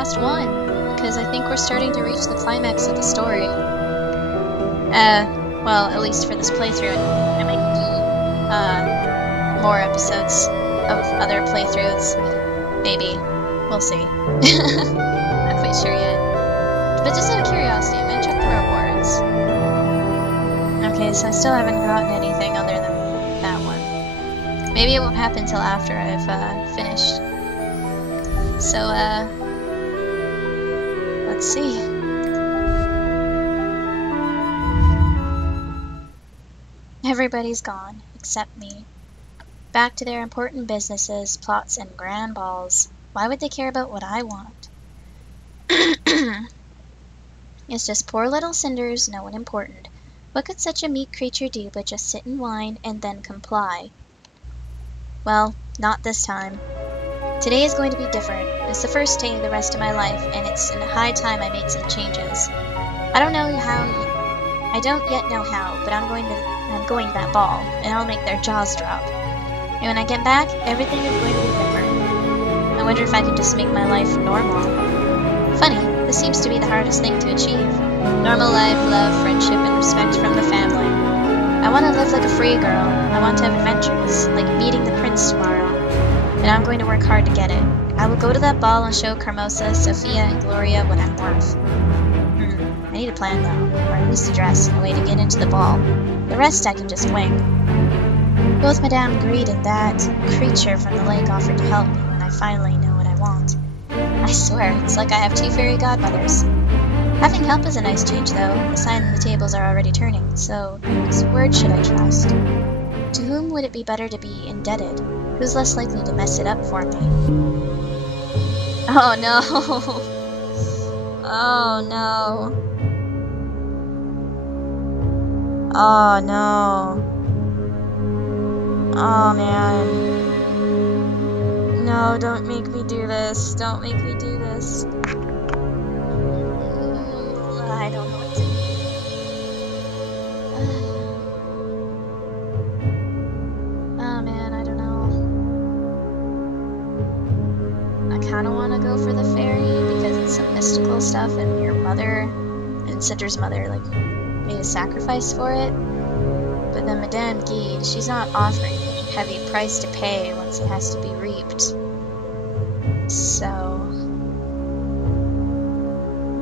last one, because I think we're starting to reach the climax of the story. Well, at least for this playthrough. I might do, more episodes of other playthroughs. Maybe. We'll see. Not quite sure yet. But just out of curiosity, I'm gonna check the rewards. Okay, so I still haven't gotten anything other than that one. Maybe it won't happen till after I've, finished. So, let's see. Everybody's gone, except me. Back to their important businesses, plots, and grand balls. Why would they care about what I want? It's just poor little Cinders, no one important. What could such a meek creature do but just sit and whine and then comply? Well, not this time. Today is going to be different. It's the first day of the rest of my life, and it's in high time I made some changes. I don't yet know how, but I'm going to that ball, and I'll make their jaws drop. And when I get back, everything is going to be different. I wonder if I can just make my life normal. Funny, this seems to be the hardest thing to achieve. Normal life, love, friendship, and respect from the family. I want to live like a free girl. I want to have adventures, like meeting the prince tomorrow. And I'm going to work hard to get it. I will go to that ball and show Carmosa, Sophia, and Gloria what I'm worth. I need a plan though, or at least a dress and a way to get into the ball. The rest I can just wing. Both Madame Greed and that creature from the lake offered to help me when I finally know what I want. I swear, it's like I have two fairy godmothers. Having help is a nice change though, a sign that the tables are already turning, so whose word should I trust? To whom would it be better to be indebted? Who's less likely to mess it up for me? Oh no! Oh no! Oh no. Oh man. No, don't make me do this. Don't make me do this. I don't know what to do. Oh man, I don't know. I kinda wanna go for the fairy because it's some mystical stuff and your mother and Cinder's mother, like, made a sacrifice for it, but then Madame Guide, she's not offering a heavy price to pay once it has to be reaped. So,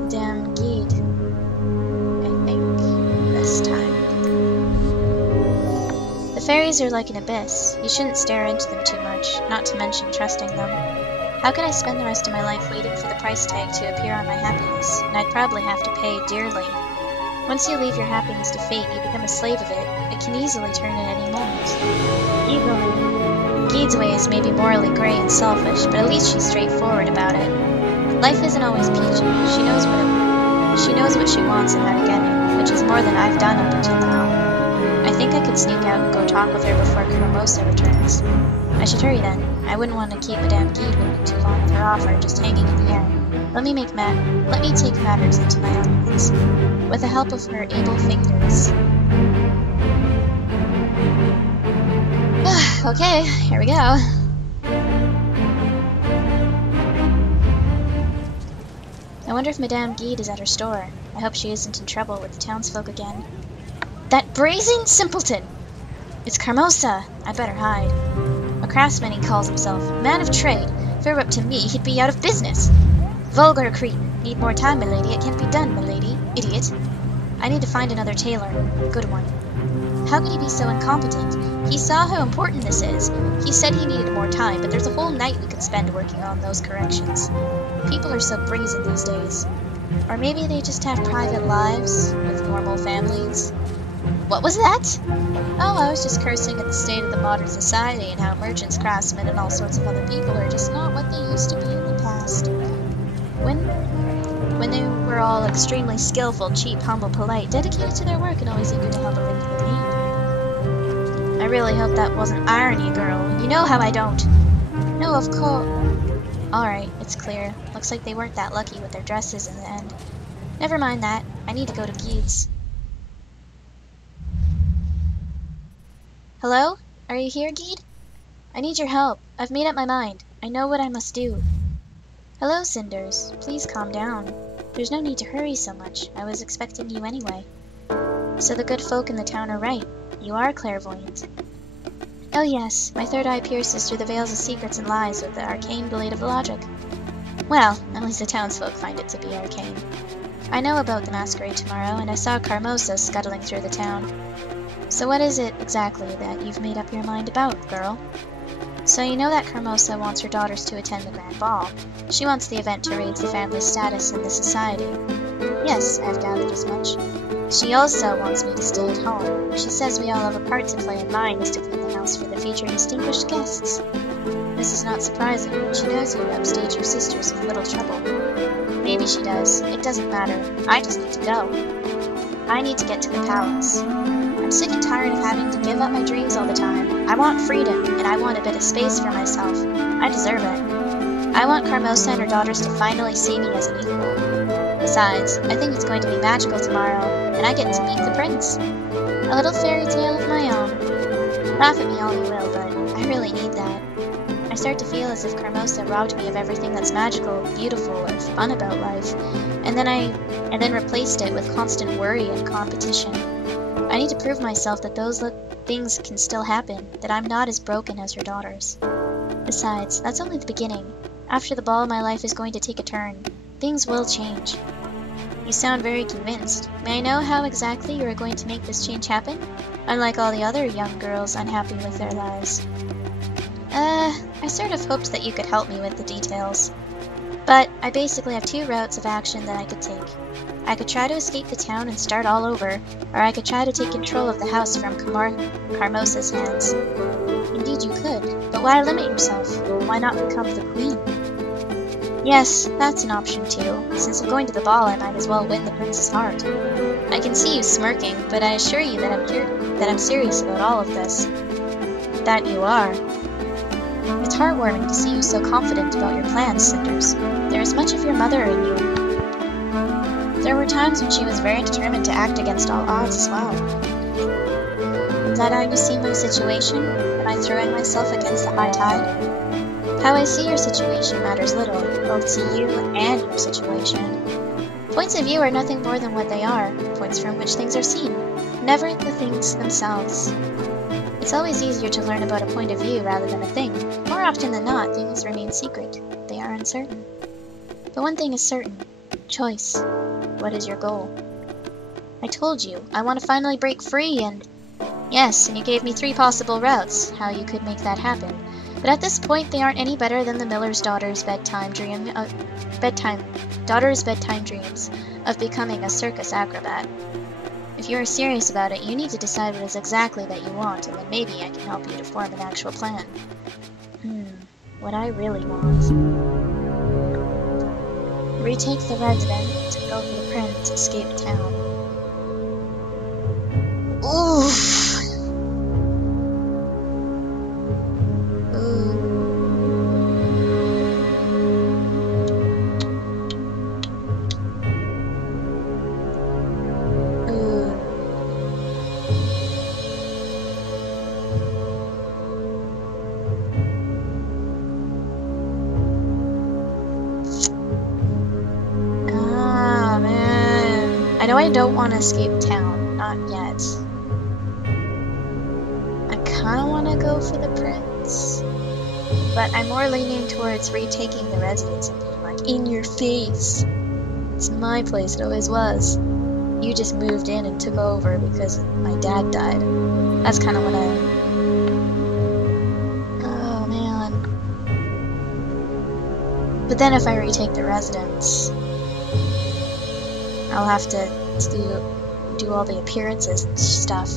Madame Guide, I think, this time. The fairies are like an abyss. You shouldn't stare into them too much, not to mention trusting them. How can I spend the rest of my life waiting for the price tag to appear on my happiness, and I'd probably have to pay dearly. Once you leave your happiness to fate, you become a slave of it. It can easily turn at any moment. Guide's ways may be morally grey and selfish, but at least she's straightforward about it. Life isn't always peachy. She knows what she wants and how to get it, which is more than I've done up until now. I think I could sneak out and go talk with her before Carmosa returns. I should hurry then. I wouldn't want to keep Madame Guide waiting too long with her offer just hanging in the air. Let me take matters into my own hands. With the help of her able fingers. Okay, here we go. I wonder if Madame Guide is at her store. I hope she isn't in trouble with the townsfolk again. That brazen simpleton! It's Carmosa! I better hide. A craftsman he calls himself. Man of trade. If it were up to me, he'd be out of business. Vulgar cretin. Need more time, milady. It can't be done, milady. Idiot. I need to find another tailor. Good one. How could he be so incompetent? He saw how important this is. He said he needed more time, but there's a whole night we could spend working on those corrections. People are so brazen these days. Or maybe they just have private lives with normal families. What was that? Oh, I was just cursing at the state of the modern society and how merchants, craftsmen, and all sorts of other people are just not what they used to be in the past. When they were all extremely skillful, cheap, humble, polite, dedicated to their work, and always eager to help a lady in need. I really hope that wasn't irony, girl. You know how I don't. No, of course. Alright, it's clear. Looks like they weren't that lucky with their dresses in the end. Never mind that. I need to go to Guide's. Hello? Are you here, Guide? I need your help. I've made up my mind. I know what I must do. Hello, Cinders. Please calm down. There's no need to hurry so much. I was expecting you anyway. So the good folk in the town are right. You are clairvoyant. Oh yes, my third eye pierces through the veils of secrets and lies with the arcane blade of logic. Well, at least the townsfolk find it to be arcane. I know about the masquerade tomorrow, and I saw Carmosa scuttling through the town. So what is it exactly that you've made up your mind about, girl? So you know that Carmosa wants her daughters to attend the grand ball. She wants the event to raise the family status in the society. Yes, I've gathered as much. She also wants me to stay at home. She says we all have a part to play, and mine is to clean the house for the future distinguished guests. This is not surprising. She knows you upstage your sisters in little trouble. Maybe she does. It doesn't matter. I just need to go. I need to get to the palace. I'm sick and tired of having to give up my dreams all the time. I want freedom, and I want a bit of space for myself. I deserve it. I want Carmosa and her daughters to finally see me as an equal. Besides, I think it's going to be magical tomorrow, and I get to meet the prince. A little fairy tale of my own. Laugh at me all you will, but I really need that. I start to feel as if Carmosa robbed me of everything that's magical, beautiful, or fun about life, and then replaced it with constant worry and competition. I need to prove myself that those things can still happen, that I'm not as broken as her daughters. Besides, that's only the beginning. After the ball, my life is going to take a turn. Things will change. You sound very convinced. May I know how exactly you are going to make this change happen? Unlike all the other young girls unhappy with their lives. I sort of hoped that you could help me with the details. But I basically have two routes of action that I could take. I could try to escape the town and start all over, or I could try to take control of the house from Carmosa's hands. Indeed you could, but why limit yourself? Why not become the queen? Yes, that's an option too. Since I'm going to the ball, I might as well win the prince's heart. I can see you smirking, but I assure you that I'm serious about all of this. That you are. It's heartwarming to see you so confident about your plans, Cinders. There is much of your mother in you. There were times when she was very determined to act against all odds as well. Is that how you see my situation? Am I throwing myself against the high tide? How I see your situation matters little, both to you and your situation. Points of view are nothing more than what they are, points from which things are seen, never the things themselves. It's always easier to learn about a point of view rather than a thing. More often than not, things remain secret. They are uncertain. But one thing is certain. Choice. What is your goal? I told you, I want to finally break free and... Yes, and you gave me 3 possible routes, how you could make that happen. But at this point, they aren't any better than the miller's daughter's bedtime dreams of becoming a circus acrobat. If you are serious about it, you need to decide what is exactly that you want, and then maybe I can help you to form an actual plan. What I really want. Retake the resident, go for the prince, escape town. Oof! I know I don't want to escape town, not yet. I kind of want to go for the prince, but I'm more leaning towards retaking the residence and being like, in your face! It's my place, it always was. You just moved in and took over because my dad died. That's kind of what Oh man. But then if I retake the residence, I'll have to do all the appearances and stuff.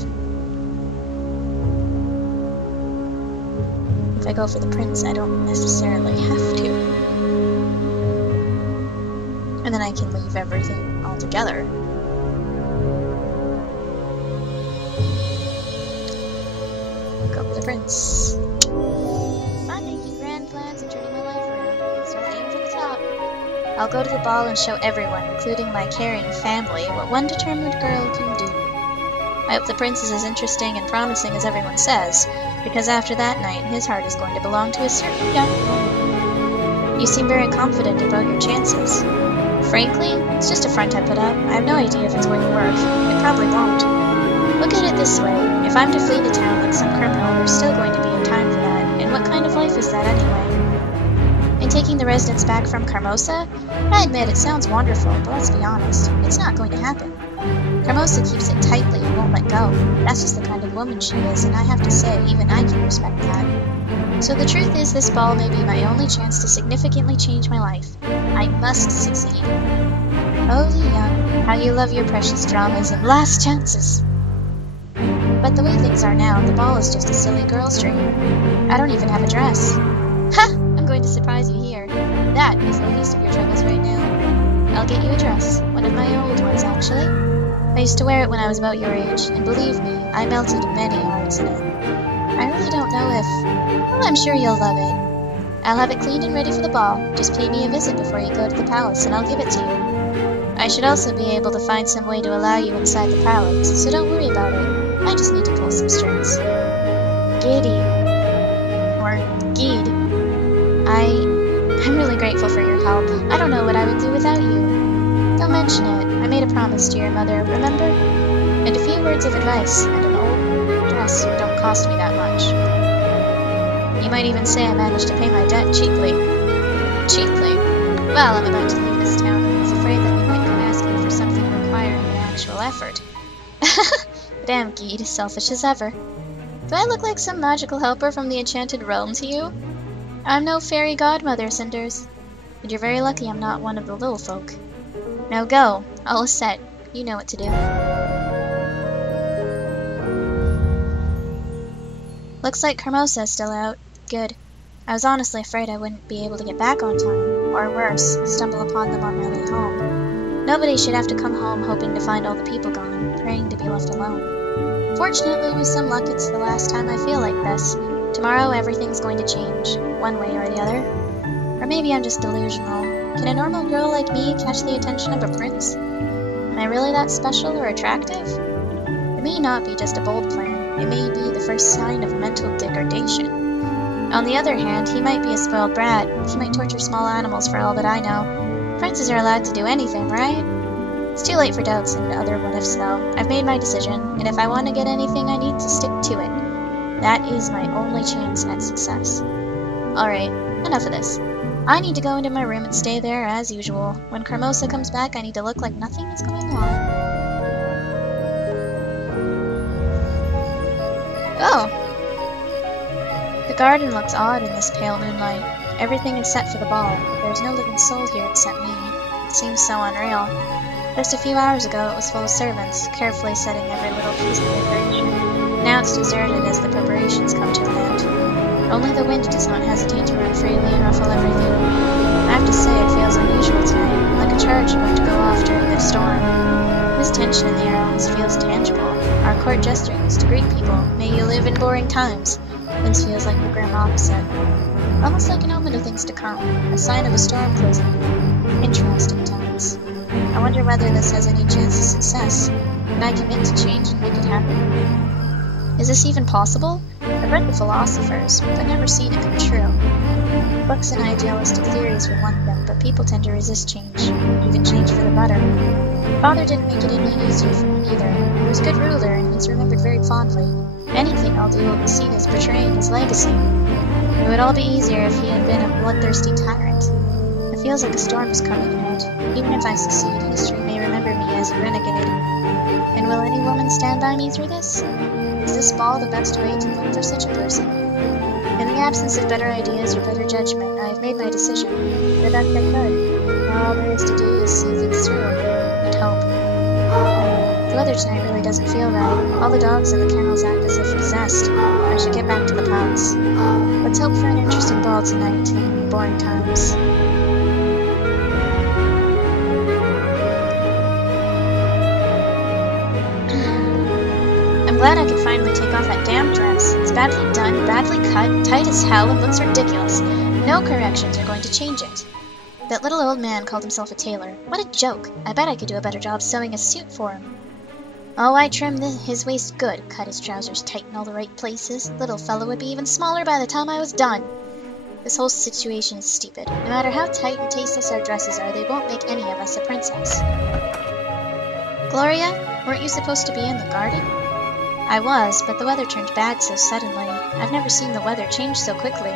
If I go for the prince, I don't necessarily have to. And then I can leave everything altogether. Go for the prince. I'm making grand plans and turning my life around. Start aiming for the top. I'll go to the ball and show everyone, including my caring family, what one determined girl can do. I hope the prince is as interesting and promising as everyone says, because after that night, his heart is going to belong to a certain young woman. You seem very confident about your chances. Frankly, it's just a front I put up. I have no idea if it's going to work. It probably won't. Look at it this way. If I'm to flee the town like some criminal, there's still going to be a time for that. And what kind of life is that anyway? And taking the residents back from Carmosa? I admit it sounds wonderful, but let's be honest. It's not going to happen. Carmosa keeps it tightly and won't let go. That's just the kind of woman she is, and I have to say, even I can respect that. So the truth is, this ball may be my only chance to significantly change my life. I must succeed. Oh, young, how you love your precious dramas and last chances. But the way things are now, the ball is just a silly girl's dream. I don't even have a dress. Ha! I'm going to surprise you here. That is the least of your troubles right now. I'll get you a dress. One of my old ones, actually. I used to wear it when I was about your age, and believe me, I melted many hearts in it. I really don't know if... Well, I'm sure you'll love it. I'll have it cleaned and ready for the ball. Just pay me a visit before you go to the palace, and I'll give it to you. I should also be able to find some way to allow you inside the palace, so don't worry about it. I just need to pull some strings. Giddy. Or Geed. I'm really grateful for your help. I don't know what I would do without you. Don't mention it. I made a promise to your mother, remember? And a few words of advice, and an old dress don't cost me that much. You might even say I managed to pay my debt cheaply. Cheaply? Well, I'm about to leave this town, and I was afraid that you might come asking for something requiring an actual effort. Damn, Geed, selfish as ever. Do I look like some magical helper from the enchanted realm to you? I'm no fairy godmother, Cinders. And you're very lucky I'm not one of the little folk. Now go. All is set. You know what to do. Looks like Carmosa is still out. Good. I was honestly afraid I wouldn't be able to get back on time. Or worse, stumble upon them on my way home. Nobody should have to come home hoping to find all the people gone, praying to be left alone. Fortunately, with some luck, it's the last time I feel like this. Tomorrow, everything's going to change, one way or the other. Or maybe I'm just delusional. Can a normal girl like me catch the attention of a prince? Am I really that special or attractive? It may not be just a bold plan. It may be the first sign of mental degradation. On the other hand, he might be a spoiled brat. He might torture small animals for all that I know. Princes are allowed to do anything, right? It's too late for doubts and other what-ifs, though. I've made my decision, and if I want to get anything, I need to stick to it. That is my only chance at success. Alright, enough of this. I need to go into my room and stay there as usual. When Carmosa comes back, I need to look like nothing is going on. Oh! The garden looks odd in this pale moonlight. Everything is set for the ball. There's no living soul here except me. It seems so unreal. Just a few hours ago, it was full of servants, carefully setting every little piece of decoration. Now it's deserted as the preparations come to an end. Only the wind does not hesitate to run freely and ruffle everything. I have to say it feels unusual tonight, like a charge about to go off during the storm. This tension in the air almost feels tangible. Our court jester used to greet people, "May you live in boring times." This feels like the grim opposite. Almost like an omen of things to come, a sign of a storm closing in. Interesting times. I wonder whether this has any chance of success. Can I commit to change and make it happen? Is this even possible? I've read the philosophers, but never seen it come true. Books and idealistic theories were one thing, but people tend to resist change, even change for the better. Father didn't make it any easier for me either. He was a good ruler, and he's remembered very fondly. Anything I'll do will be seen as betraying his legacy. It would all be easier if he had been a bloodthirsty tyrant. It feels like a storm is coming ahead. Even if I succeed, history may remember me as a renegade. And will any woman stand by me through this? Is this ball the best way to look for such a person? In the absence of better ideas or better judgment, I have made my decision. The best I could. Now all there is to do is see things through, and hope. The weather tonight really doesn't feel right. All the dogs in the kennels act as if possessed. I should get back to the palace. Let's hope for an interesting ball tonight, in boring times. I'm glad I could finally take off that damn dress. It's badly done, badly cut, tight as hell, and looks ridiculous. No corrections are going to change it. That little old man called himself a tailor. What a joke. I bet I could do a better job sewing a suit for him. Oh, I trimmed his waist good, cut his trousers tight in all the right places. Little fellow would be even smaller by the time I was done. This whole situation is stupid. No matter how tight and tasteless our dresses are, they won't make any of us a princess. Gloria, weren't you supposed to be in the garden? I was, but the weather turned bad so suddenly. I've never seen the weather change so quickly.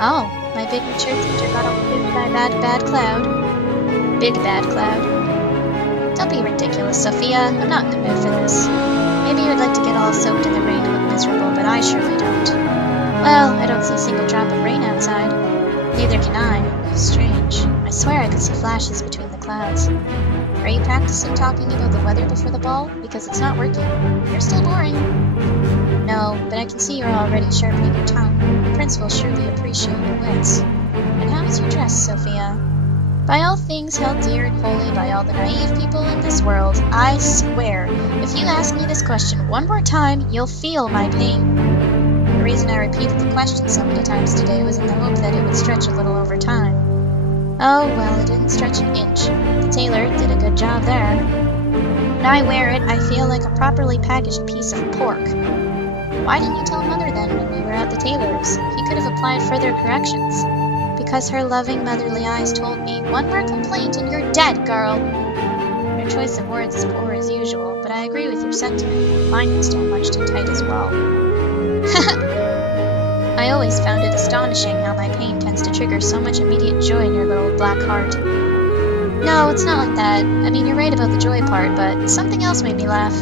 Oh, my big mature teacher got overtaken by a bad cloud. Big bad cloud. Don't be ridiculous, Sophia. I'm not in the mood for this. Maybe you would like to get all soaked in the rain and look miserable, but I surely don't. Well, I don't see a single drop of rain outside. Neither can I. Strange. I swear I could see flashes between the clouds. Are you practicing talking about the weather before the ball? Because it's not working. You're still boring. No, but I can see you're already sharpening your tongue. The prince will surely appreciate your wits. And how is your dress, Sophia? By all things held dear and holy by all the naive people in this world, I swear, if you ask me this question one more time, you'll feel my pain. The reason I repeated the question so many times today was in the hope that it would stretch a little over time. Oh, well, it didn't stretch an inch. The tailor did a good job there. When I wear it, I feel like a properly packaged piece of pork. Why didn't you tell Mother then when we were at the tailor's? He could have applied further corrections. Because her loving motherly eyes told me, one more complaint and you're dead, girl. Your choice of words is poor as usual, but I agree with your sentiment. Mine was done much too tight as well. I always found it astonishing how my pain tends to trigger so much immediate joy in your little black heart. No, it's not like that. I mean, you're right about the joy part, but something else made me laugh.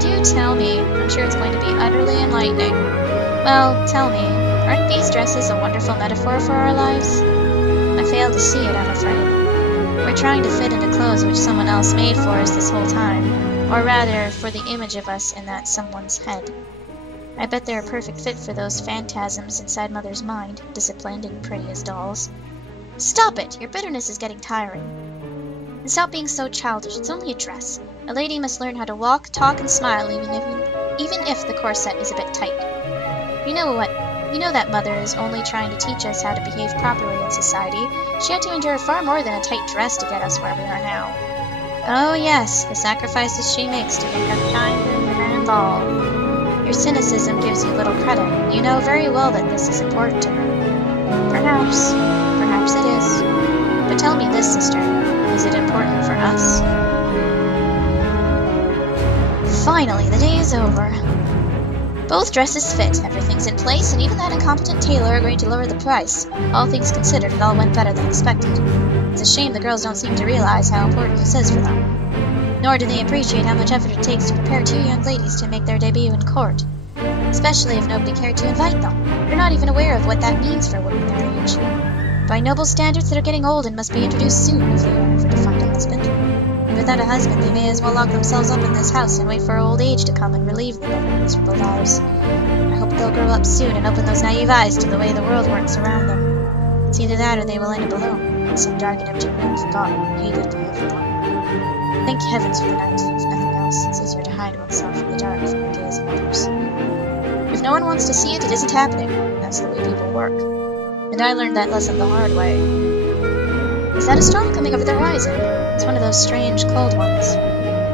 Do tell me. I'm sure it's going to be utterly enlightening. Well, tell me, aren't these dresses a wonderful metaphor for our lives? I fail to see it, I'm afraid. We're trying to fit into clothes which someone else made for us this whole time, or rather, for the image of us in that someone's head. I bet they're a perfect fit for those phantasms inside Mother's mind, disciplined and pretty as dolls. Stop it! Your bitterness is getting tiring. And stop being so childish, it's only a dress. A lady must learn how to walk, talk, and smile even if the corset is a bit tight. You know what? You know that Mother is only trying to teach us how to behave properly in society. She had to endure far more than a tight dress to get us where we are now. Oh yes, the sacrifices she makes to make up time for the grand ball. Your cynicism gives you little credit. You know very well that this is important to her. Perhaps. Perhaps it is. But tell me this, sister. Is it important for us? Finally, the day is over. Both dresses fit, everything's in place, and even that incompetent tailor agreed to lower the price. All things considered, it all went better than expected. It's a shame the girls don't seem to realize how important this is for them. Nor do they appreciate how much effort it takes to prepare two young ladies to make their debut in court. Especially if nobody cared to invite them. They're not even aware of what that means for women their age. By noble standards that are getting old and must be introduced soon if they are ever to find a husband. And without a husband, they may as well lock themselves up in this house and wait for old age to come and relieve them of their miserable lives. I hope they'll grow up soon and open those naive eyes to the way the world works around them. It's either that or they will end up alone, in some dark and empty room forgotten, hated by everyone. Thank heavens for the night, if nothing else. It's easier to hide oneself in the dark from the gaze of others. If no one wants to see it, it isn't happening. That's the way people work. And I learned that lesson the hard way. Is that a storm coming over the horizon? It's one of those strange, cold ones.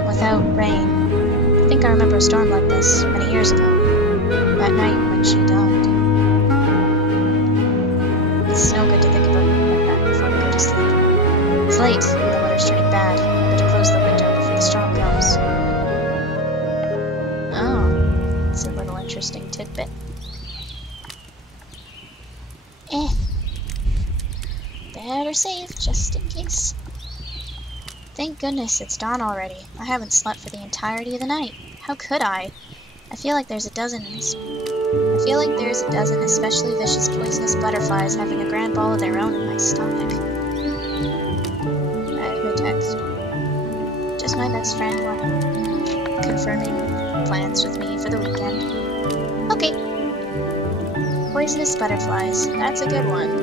Without rain. I think I remember a storm like this many years ago. That night when she died. It's no good to think about it like that before we go to sleep. It's late, and the weather's turning bad. I better close the window before the storm comes. Oh, it's a little interesting tidbit. Better save, just in case. Thank goodness it's dawn already. I haven't slept for the entirety of the night. How could I? I feel like there's a dozen especially vicious poisonous butterflies having a grand ball of their own in my stomach. Her text. Just my best friend, well, confirming plans with me for the weekend. Okay. Poisonous butterflies. That's a good one.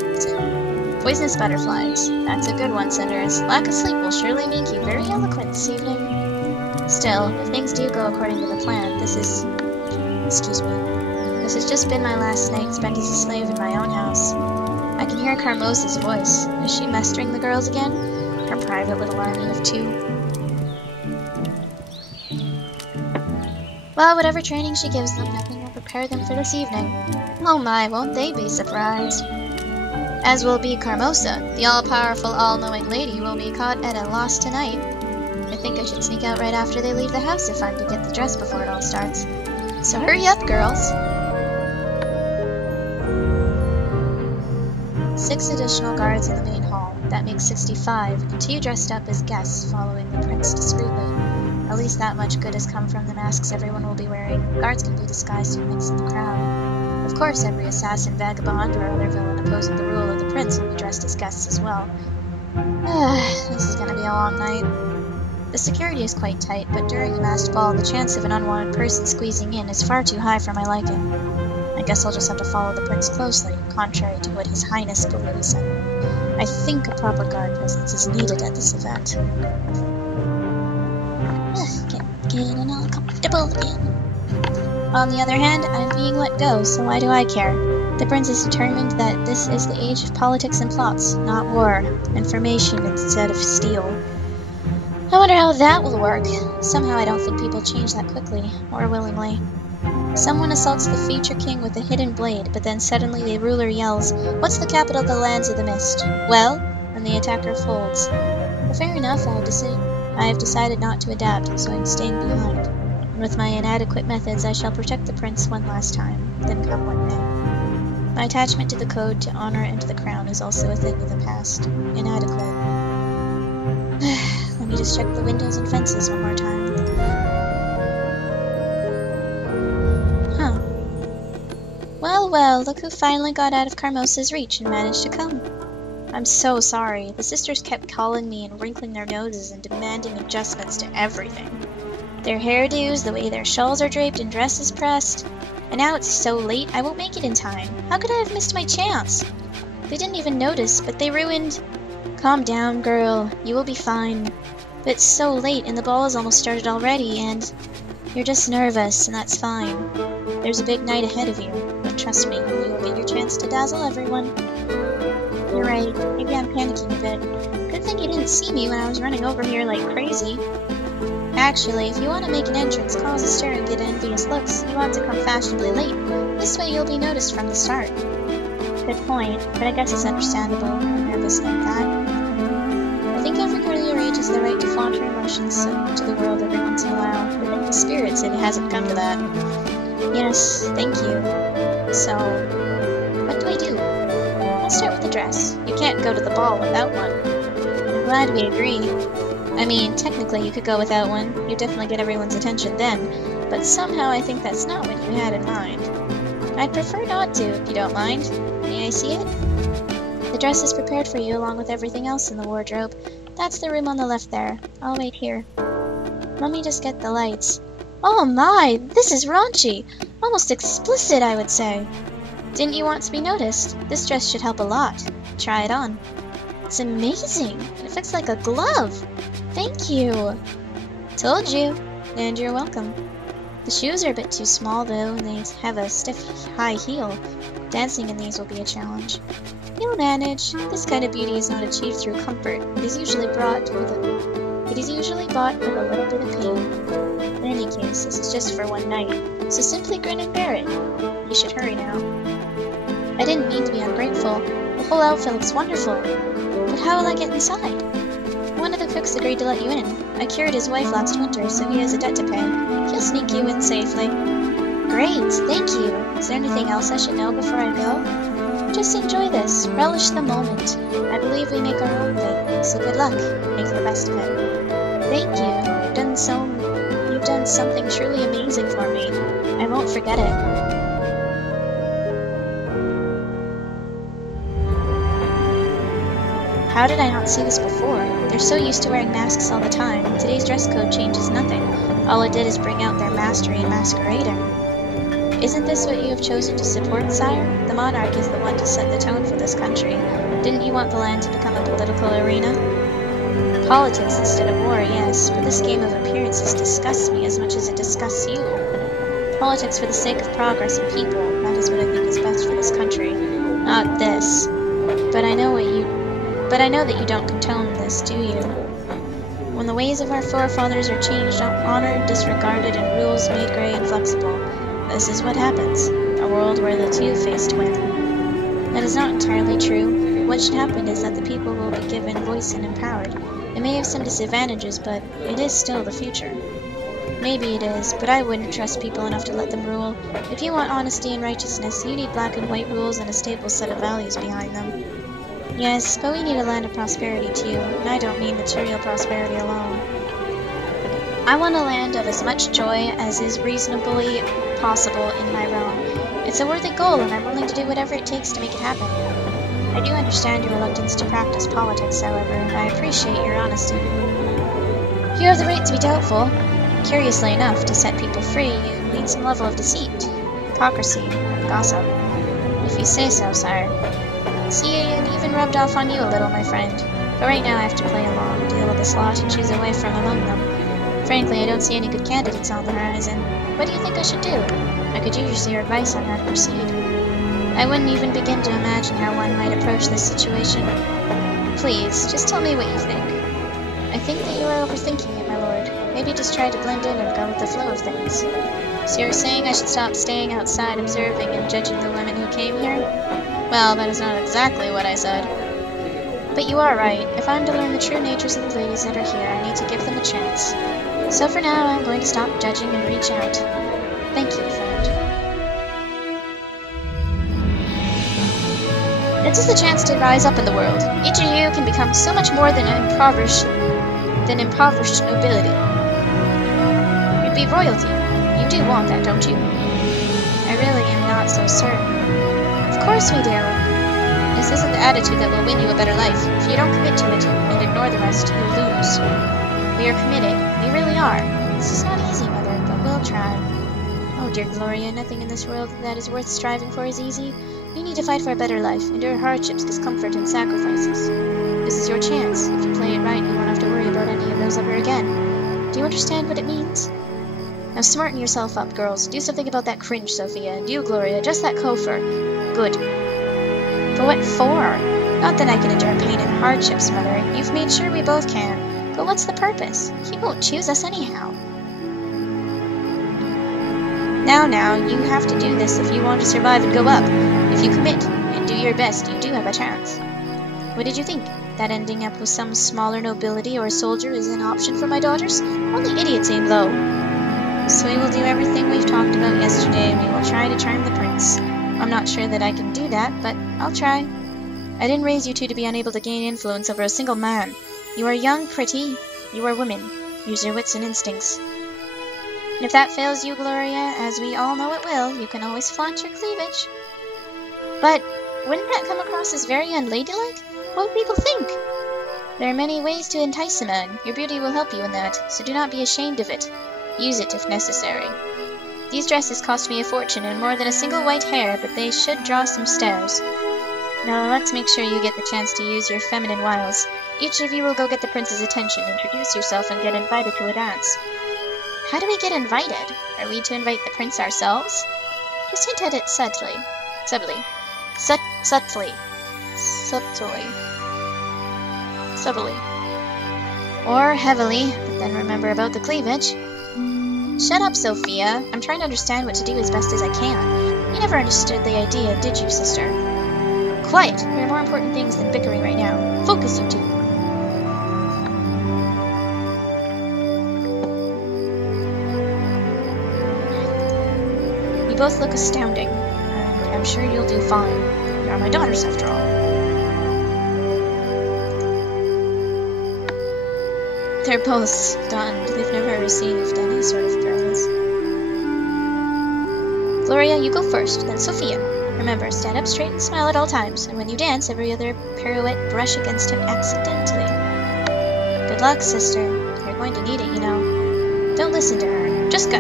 Poisonous butterflies. That's a good one, Cinders. Lack of sleep will surely make you very eloquent this evening. Still, if things do go according to the plan, this has just been my last night spent as a slave in my own house. I can hear Carmosa's voice. Is she mustering the girls again? Her private little army of two. Well, whatever training she gives them, nothing will prepare them for this evening. Oh my, won't they be surprised? As will be Carmosa. The all-powerful, all-knowing lady will be caught at a loss tonight. I think I should sneak out right after they leave the house if I'm to get the dress before it all starts. So hurry up, girls! 6 additional guards in the main hall. That makes 65, and 2 dressed up as guests following the prince discreetly. At least that much good has come from the masks everyone will be wearing. Guards can be disguised and mix in the crowd. Of course, every assassin, vagabond, or other villain opposing the rule of the prince will be dressed as guests as well. This is gonna be a long night. The security is quite tight, but during a masked ball, the chance of an unwanted person squeezing in is far too high for my liking. I guess I'll just have to follow the prince closely, contrary to what His Highness believes, and I think a proper guard presence is needed at this event. Getting all comfortable again. On the other hand, I'm being let go, so why do I care? The prince is determined that this is the age of politics and plots, not war. Information instead of steel. I wonder how that will work. Somehow I don't think people change that quickly, or willingly. Someone assaults the future king with a hidden blade, but then suddenly the ruler yells, "What's the capital of the lands of the mist?" Well, and the attacker folds. Well, fair enough, I have decided not to adapt, so I'm staying behind. And with my inadequate methods, I shall protect the prince one last time, then come what may. My attachment to the code, to honor, and to the crown is also a thing of the past. Inadequate. Let me just check the windows and fences one more time. Huh. Well, look who finally got out of Carmosa's reach and managed to come. I'm so sorry. The sisters kept calling me and wrinkling their noses and demanding adjustments to everything. Their hairdos, the way their shawls are draped and dresses pressed. And now it's so late, I won't make it in time. How could I have missed my chance? They didn't even notice, but they ruined... Calm down, girl. You will be fine. But it's so late and the ball has almost started already, and... You're just nervous, and that's fine. There's a big night ahead of you, but trust me, you will get your chance to dazzle everyone. You're right, maybe I'm panicking a bit. Good thing you didn't see me when I was running over here like crazy. Actually, if you want to make an entrance, cause a stir and get envious looks, you ought to come fashionably late. This way you'll be noticed from the start. Good point, but I guess it's understandable. I'm nervous like that. I think every girl your age has the right to flaunt her emotions to the world every once in a while. But in the spirits, it hasn't come to that. Yes, thank you. So, what do I do? Let's start with the dress. You can't go to the ball without one. I'm glad we agree. I mean, technically you could go without one. You'd definitely get everyone's attention then. But somehow I think that's not what you had in mind. I'd prefer not to, if you don't mind. May I see it? The dress is prepared for you along with everything else in the wardrobe. That's the room on the left there. I'll wait here. Let me just get the lights. Oh my, this is raunchy. Almost explicit, I would say. Didn't you want to be noticed? This dress should help a lot. Try it on. It's amazing. It fits like a glove. Thank you. Told you. And you're welcome. The shoes are a bit too small though, and they have a stiff high heel. Dancing in these will be a challenge. You'll manage. This kind of beauty is not achieved through comfort. It is usually bought with a little bit of pain. In any case, this is just for one night, so simply grin and bear it. You should hurry now. I didn't mean to be ungrateful. The whole outfit looks wonderful. But how will I get inside? One of the cooks agreed to let you in. I cured his wife last winter, so he has a debt to pay. He'll sneak you in safely. Great, thank you. Is there anything else I should know before I go? Just enjoy this. Relish the moment. I believe we make our own thing, so good luck. Make the best of it. Thank you. You've done something truly amazing for me. I won't forget it. How did I not see this before? They're so used to wearing masks all the time. Today's dress code changes nothing. All it did is bring out their mastery in masquerading. Isn't this what you have chosen to support, sire? The monarch is the one to set the tone for this country. Didn't you want the land to become a political arena? Politics instead of war, yes, but this game of appearances disgusts me as much as it disgusts you. Politics for the sake of progress and people, that is what I think is best for this country. Not this. But I know that you don't condone this, do you? When the ways of our forefathers are changed, honor disregarded, and rules made grey and flexible, this is what happens. A world where the two-faced win. That is not entirely true. what should happen is that the people will be given voice and empowered. It may have some disadvantages, but it is still the future. Maybe it is, but I wouldn't trust people enough to let them rule. If you want honesty and righteousness, you need black and white rules and a stable set of values behind them. Yes, but we need a land of prosperity too, and I don't mean material prosperity alone. I want a land of as much joy as is reasonably possible in my realm. It's a worthy goal, and I'm willing to do whatever it takes to make it happen. I do understand your reluctance to practice politics, however, and I appreciate your honesty. You have the right to be doubtful. Curiously enough, to set people free, you need some level of deceit, hypocrisy, and gossip. If you say so, sire. See, it even rubbed off on you a little, my friend. But right now I have to play along, deal with this lot, and choose a way from among them. Frankly, I don't see any good candidates on the horizon. What do you think I should do? I could use your advice on how to proceed. I wouldn't even begin to imagine how one might approach this situation. Please, just tell me what you think. I think that you are overthinking it, my lord. Maybe just try to blend in and go with the flow of things. So you're saying I should stop staying outside observing and judging the women who came here? Well, that is not exactly what I said. But you are right. If I'm to learn the true natures of the ladies that are here, I need to give them a chance. So for now, I'm going to stop judging and reach out. Thank you, friend. This is the chance to rise up in the world. Each of you can become so much more than impoverished nobility. You'd be royalty. You do want that, don't you? I really am not so certain. Of course we do. This isn't the attitude that will win you a better life. If you don't commit to it and ignore the rest, you'll lose. We are committed. We really are. This is not easy, Mother, but we'll try. Oh, dear Gloria, nothing in this world that is worth striving for is easy. You need to fight for a better life, endure hardships, discomfort, and sacrifices. This is your chance. If you play it right, you won't have to worry about any of those ever again. Do you understand what it means? Now smarten yourself up, girls. Do something about that cringe, Sophia, and you, Gloria, just that cofer. Good. But what for? Not that I can endure pain and hardships, Mother. You've made sure we both can. But what's the purpose? He won't choose us anyhow. Now, you have to do this if you want to survive and go up. If you commit and do your best, you do have a chance. What did you think? That ending up with some smaller nobility or soldier is an option for my daughters? Only idiots aim low. So we will do everything we've talked about yesterday, and we will try to charm the prince. I'm not sure that I can do that, but I'll try. I didn't raise you two to be unable to gain influence over a single man. You are young, pretty. You are women. Use your wits and instincts. And if that fails you, Gloria, as we all know it will, you can always flaunt your cleavage. But wouldn't that come across as very unladylike? What would people think? There are many ways to entice a man. Your beauty will help you in that, so do not be ashamed of it. Use it if necessary. These dresses cost me a fortune and more than a single white hair, but they should draw some stares. Now let's make sure you get the chance to use your feminine wiles. Each of you will go get the prince's attention, introduce yourself, and get invited to a dance. How do we get invited? Are we to invite the prince ourselves? Just hint at it subtly. Subtly. Or heavily, but then remember about the cleavage. Shut up, Sophia. I'm trying to understand what to do as best as I can. You never understood the idea, did you, sister? Quiet! There are more important things than bickering right now. Focus, you two. You both look astounding, and I'm sure you'll do fine. You are my daughters, after all. They're both stunned. They've never received any sort of praise. Gloria, you go first, then Sophia. Remember, stand up straight and smile at all times, and when you dance, every other pirouette brush against him accidentally. Good luck, sister. You're going to need it, you know. Don't listen to her. Just go.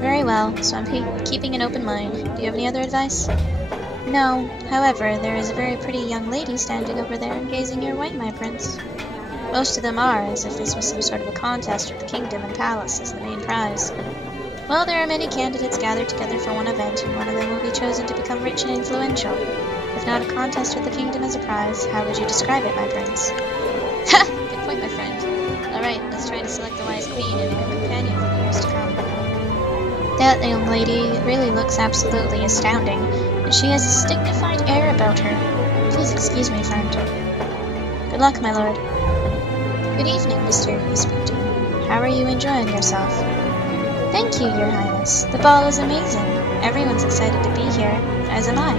Very well, so I'm keeping an open mind. Do you have any other advice? No. However, there is a very pretty young lady standing over there and gazing your way, my prince. Most of them are, as if this was some sort of a contest with the kingdom and palace as the main prize. Well, there are many candidates gathered together for one event, and one of them will be chosen to become rich and influential. If not a contest with the kingdom as a prize, how would you describe it, my prince? Ha! Good point, my friend. Alright, let's try to select the wise queen and a good companion for the years to come. That young lady really looks absolutely astounding. and she has a dignified air about her. Please excuse me, friend. Good luck, my lord. Good evening, mysterious beauty. How are you enjoying yourself? Thank you, your highness. The ball is amazing. Everyone's excited to be here, as am I.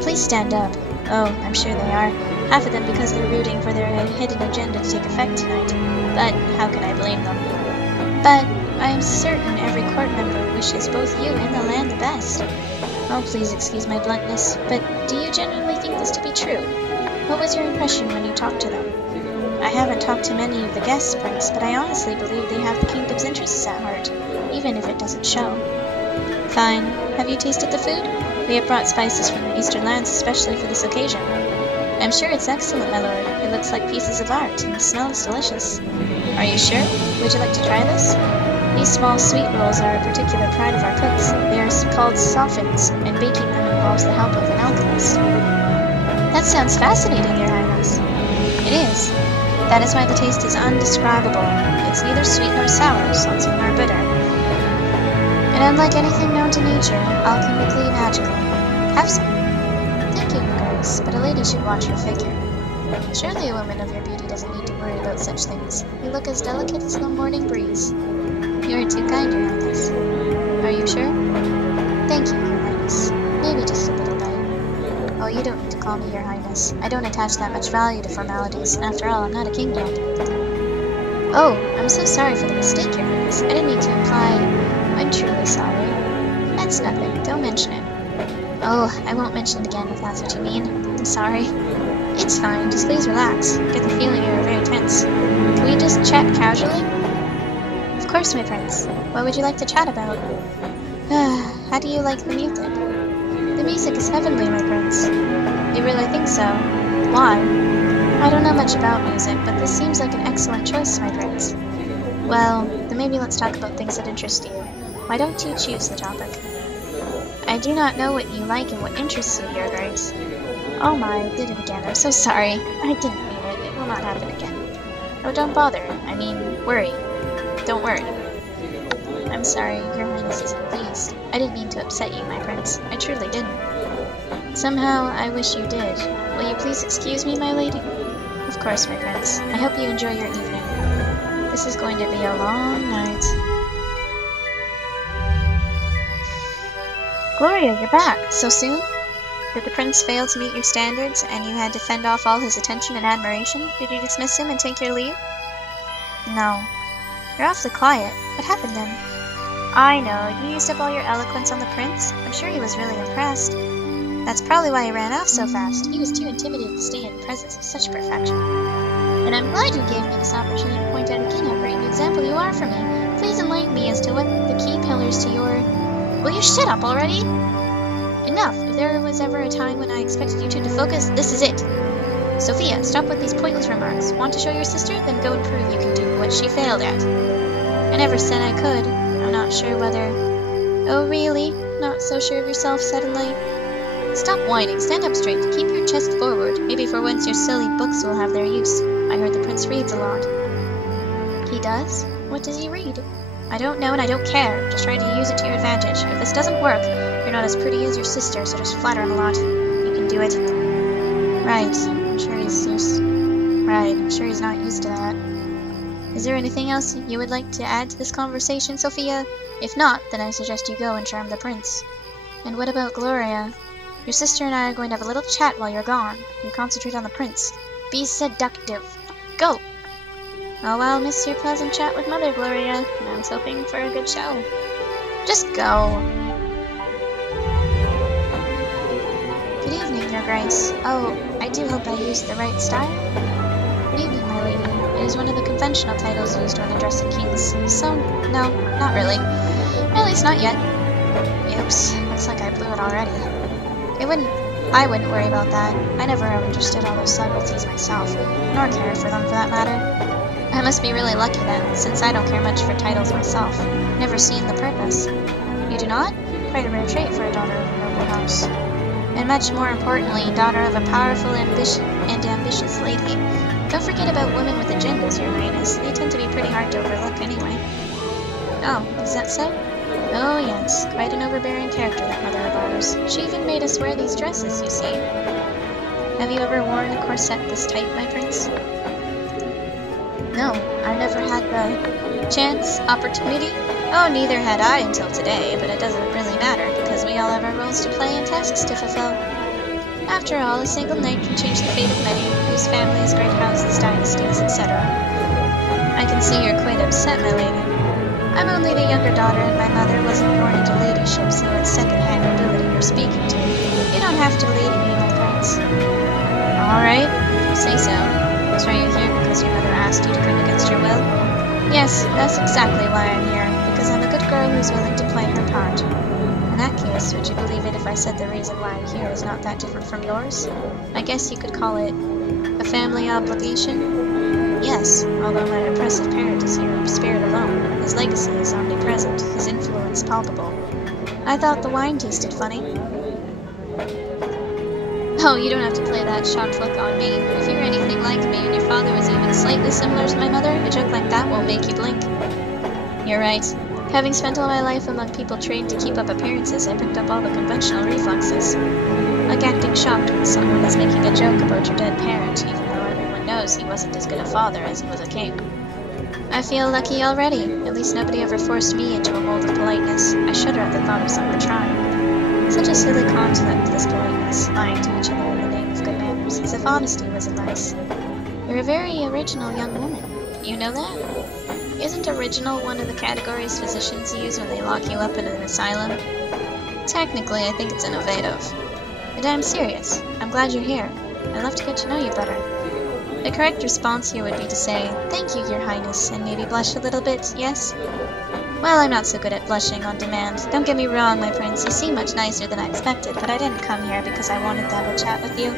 Please stand up. Oh, I'm sure they are. Half of them because they're rooting for their hidden agenda to take effect tonight. But how can I blame them? But I am certain every court member wishes both you and the land the best. Oh, please excuse my bluntness, but do you genuinely think this to be true? What was your impression when you talked to them? I haven't talked to many of the guests, Prince, but I honestly believe they have the kingdom's interests at heart, even if it doesn't show. Fine. Have you tasted the food? We have brought spices from the eastern lands especially for this occasion. I'm sure it's excellent, my lord. It looks like pieces of art, and smells delicious. Are you sure? Would you like to try this? These small sweet rolls are a particular pride of our cooks. They are called soffins, and baking them involves the help of an alchemist. That sounds fascinating, your highness. It is. That is why the taste is undescribable. It's neither sweet nor sour, salty nor bitter. And unlike anything known to nature, alchemically magical. Have some. Thank you, your grace, but a lady should watch her figure. Surely a woman of your beauty doesn't need to worry about such things. You look as delicate as the morning breeze. You are too kind, your highness. Are you sure? Thank you, your highness. Maybe just a little bit. Oh, you don't need to call me your highness. I don't attach that much value to formalities. After all, I'm not a king yet. Oh, I'm so sorry for the mistake, your highness. I didn't mean to imply I'm truly sorry. That's nothing. Don't mention it. Oh, I won't mention it again if that's what you mean. I'm sorry. It's fine. Just please relax. I get the feeling you're very tense. Can we just chat casually? Of course, my prince. What would you like to chat about? How do you like the music? The music is heavenly, my prince. You really think so? Why? I don't know much about music, but this seems like an excellent choice, my prince. Well, then maybe let's talk about things that interest you. Why don't you choose the topic? I do not know what you like and what interests you, your grace. Oh my, I did it again. I'm so sorry. I didn't mean it. It will not happen again. Oh, don't bother. I mean, worry. Don't worry. I'm sorry, your highness isn't pleased. I didn't mean to upset you, my prince. I truly didn't. Somehow, I wish you did. Will you please excuse me, my lady? Of course, my prince. I hope you enjoy your evening. This is going to be a long night. Gloria, you're back. So soon? Did the prince fail to meet your standards, and you had to fend off all his attention and admiration? Did you dismiss him and take your leave? No. You're awfully quiet. What happened then? I know. You used up all your eloquence on the prince. I'm sure he was really impressed. That's probably why he ran off so fast. He was too intimidated to stay in the presence of such perfection. And I'm glad you gave me this opportunity to point out again how great an example you are for me. Please enlighten me as to what the key pillars to your... Will you shut up already? Enough. If there was ever a time when I expected you two to focus, this is it. Sophia, stop with these pointless remarks. Want to show your sister? Then go and prove you can do what she failed at. I never said I could. I'm not sure whether... Oh, really? Not so sure of yourself suddenly? Stop whining. Stand up straight. Keep your chest forward. Maybe for once your silly books will have their use. I heard the prince reads a lot. He does? What does he read? I don't know and I don't care. Just try to use it to your advantage. If this doesn't work, you're not as pretty as your sister, so just flatter him a lot. You can do it. Right. I'm sure he's not used to that. Is there anything else you would like to add to this conversation, Sophia? If not, then I suggest you go and charm the prince. And what about Gloria? Your sister and I are going to have a little chat while you're gone. You concentrate on the prince. Be seductive. Go! Oh, I'll miss your pleasant chat with Mother, Gloria, and I was hoping for a good show. Just go. Good evening, Your Grace. Oh, I do hope I used the right style. Good evening, my lady. It is one of the conventional titles used when addressing kings. So, no, not really. At least not yet. Oops, looks like I blew it already. I wouldn't worry about that. I never understood all those subtleties myself, nor cared for them for that matter. I must be really lucky then, since I don't care much for titles myself. Never seen the purpose. You do not? Quite a rare trait for a daughter of a noble house. And much more importantly, daughter of a powerful and ambitious lady. Don't forget about women with agendas, Your Highness. They tend to be pretty hard to overlook anyway. Oh, is that so? Oh yes, quite an overbearing character, that mother of ours. She even made us wear these dresses, you see. Have you ever worn a corset this tight, my prince? No, I never had the chance, opportunity. Oh, neither had I until today, but it doesn't really matter, because we all have our roles to play and tasks to fulfill. After all, a single night can change the fate of many, whose families, great houses, dynasties, etc. I can see you're quite upset, my lady. I'm only the younger daughter, and my mother wasn't born into ladyship, so it's second-hand nobility you're speaking to. You don't have to lady me, my prince. Alright, say so. So are you here because your mother asked you to come against your will? Yes, that's exactly why I'm here, because I'm a good girl who's willing to play her part. In that case, would you believe it if I said the reason why I'm here is not that different from yours? I guess you could call it a family obligation? Yes, although my oppressive parent is here of spirit alone, his legacy is omnipresent, his influence palpable. I thought the wine tasted funny. Oh, you don't have to play that shocked look on me. If you're anything like me and your father was even slightly similar to my mother, a joke like that won't make you blink. You're right. Having spent all my life among people trained to keep up appearances, I picked up all the conventional reflexes. Like acting shocked when someone is making a joke about your dead parent, even though everyone knows he wasn't as good a father as he was a king. I feel lucky already. At least nobody ever forced me into a mold of politeness. I shudder at the thought of someone trying. Such a silly concept, this politeness, lying to each other in the name of good manners, as if honesty was a vice. You're a very original young woman. You know that? Isn't original one of the categories physicians use when they lock you up in an asylum? Technically, I think it's innovative. But I'm serious. I'm glad you're here. I'd love to get to know you better. The correct response here would be to say, "Thank you, your highness," and maybe blush a little bit, yes? Well, I'm not so good at blushing on demand. Don't get me wrong, my prince, you seem much nicer than I expected, but I didn't come here because I wanted to have a chat with you.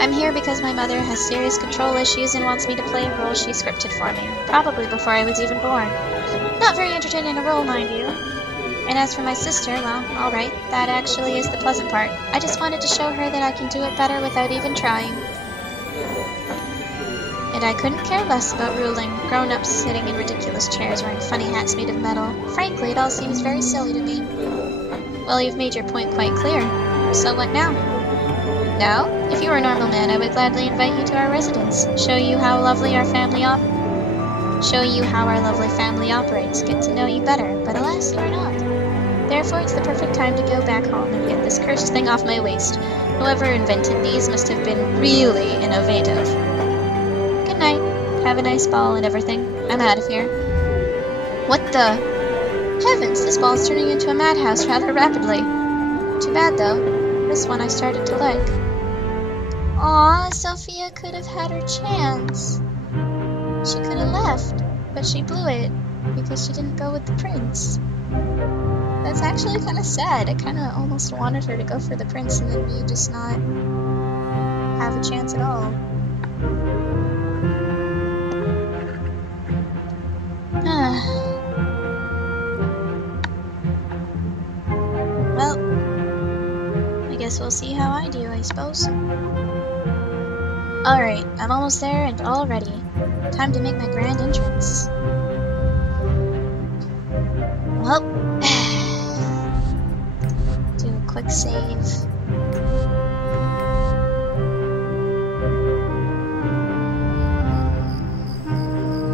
I'm here because my mother has serious control issues and wants me to play a role she scripted for me, probably before I was even born. Not very entertaining a role, mind you. And as for my sister, well, alright, that actually is the pleasant part. I just wanted to show her that I can do it better without even trying. And I couldn't care less about ruling, grown-ups sitting in ridiculous chairs wearing funny hats made of metal. Frankly, it all seems very silly to me. Well, you've made your point quite clear. So what now? Now, if you were a normal man, I would gladly invite you to our residence, show you how our lovely family operates, get to know you better, but alas, you are not. Therefore, it's the perfect time to go back home and get this cursed thing off my waist. Whoever invented these must have been really innovative. Good night. Have a nice ball and everything. I'm out of here. What the? Heavens, this ball's turning into a madhouse rather rapidly. Too bad, though. This one I started to like. Aw, Sophia could have had her chance. She could have left, but she blew it because she didn't go with the prince. That's actually kind of sad. I kind of almost wanted her to go for the prince and then me just not have a chance at all. Well, I guess we'll see how I do, I suppose. Alright, I'm almost there and all ready. Time to make my grand entrance. Well, do a quick save.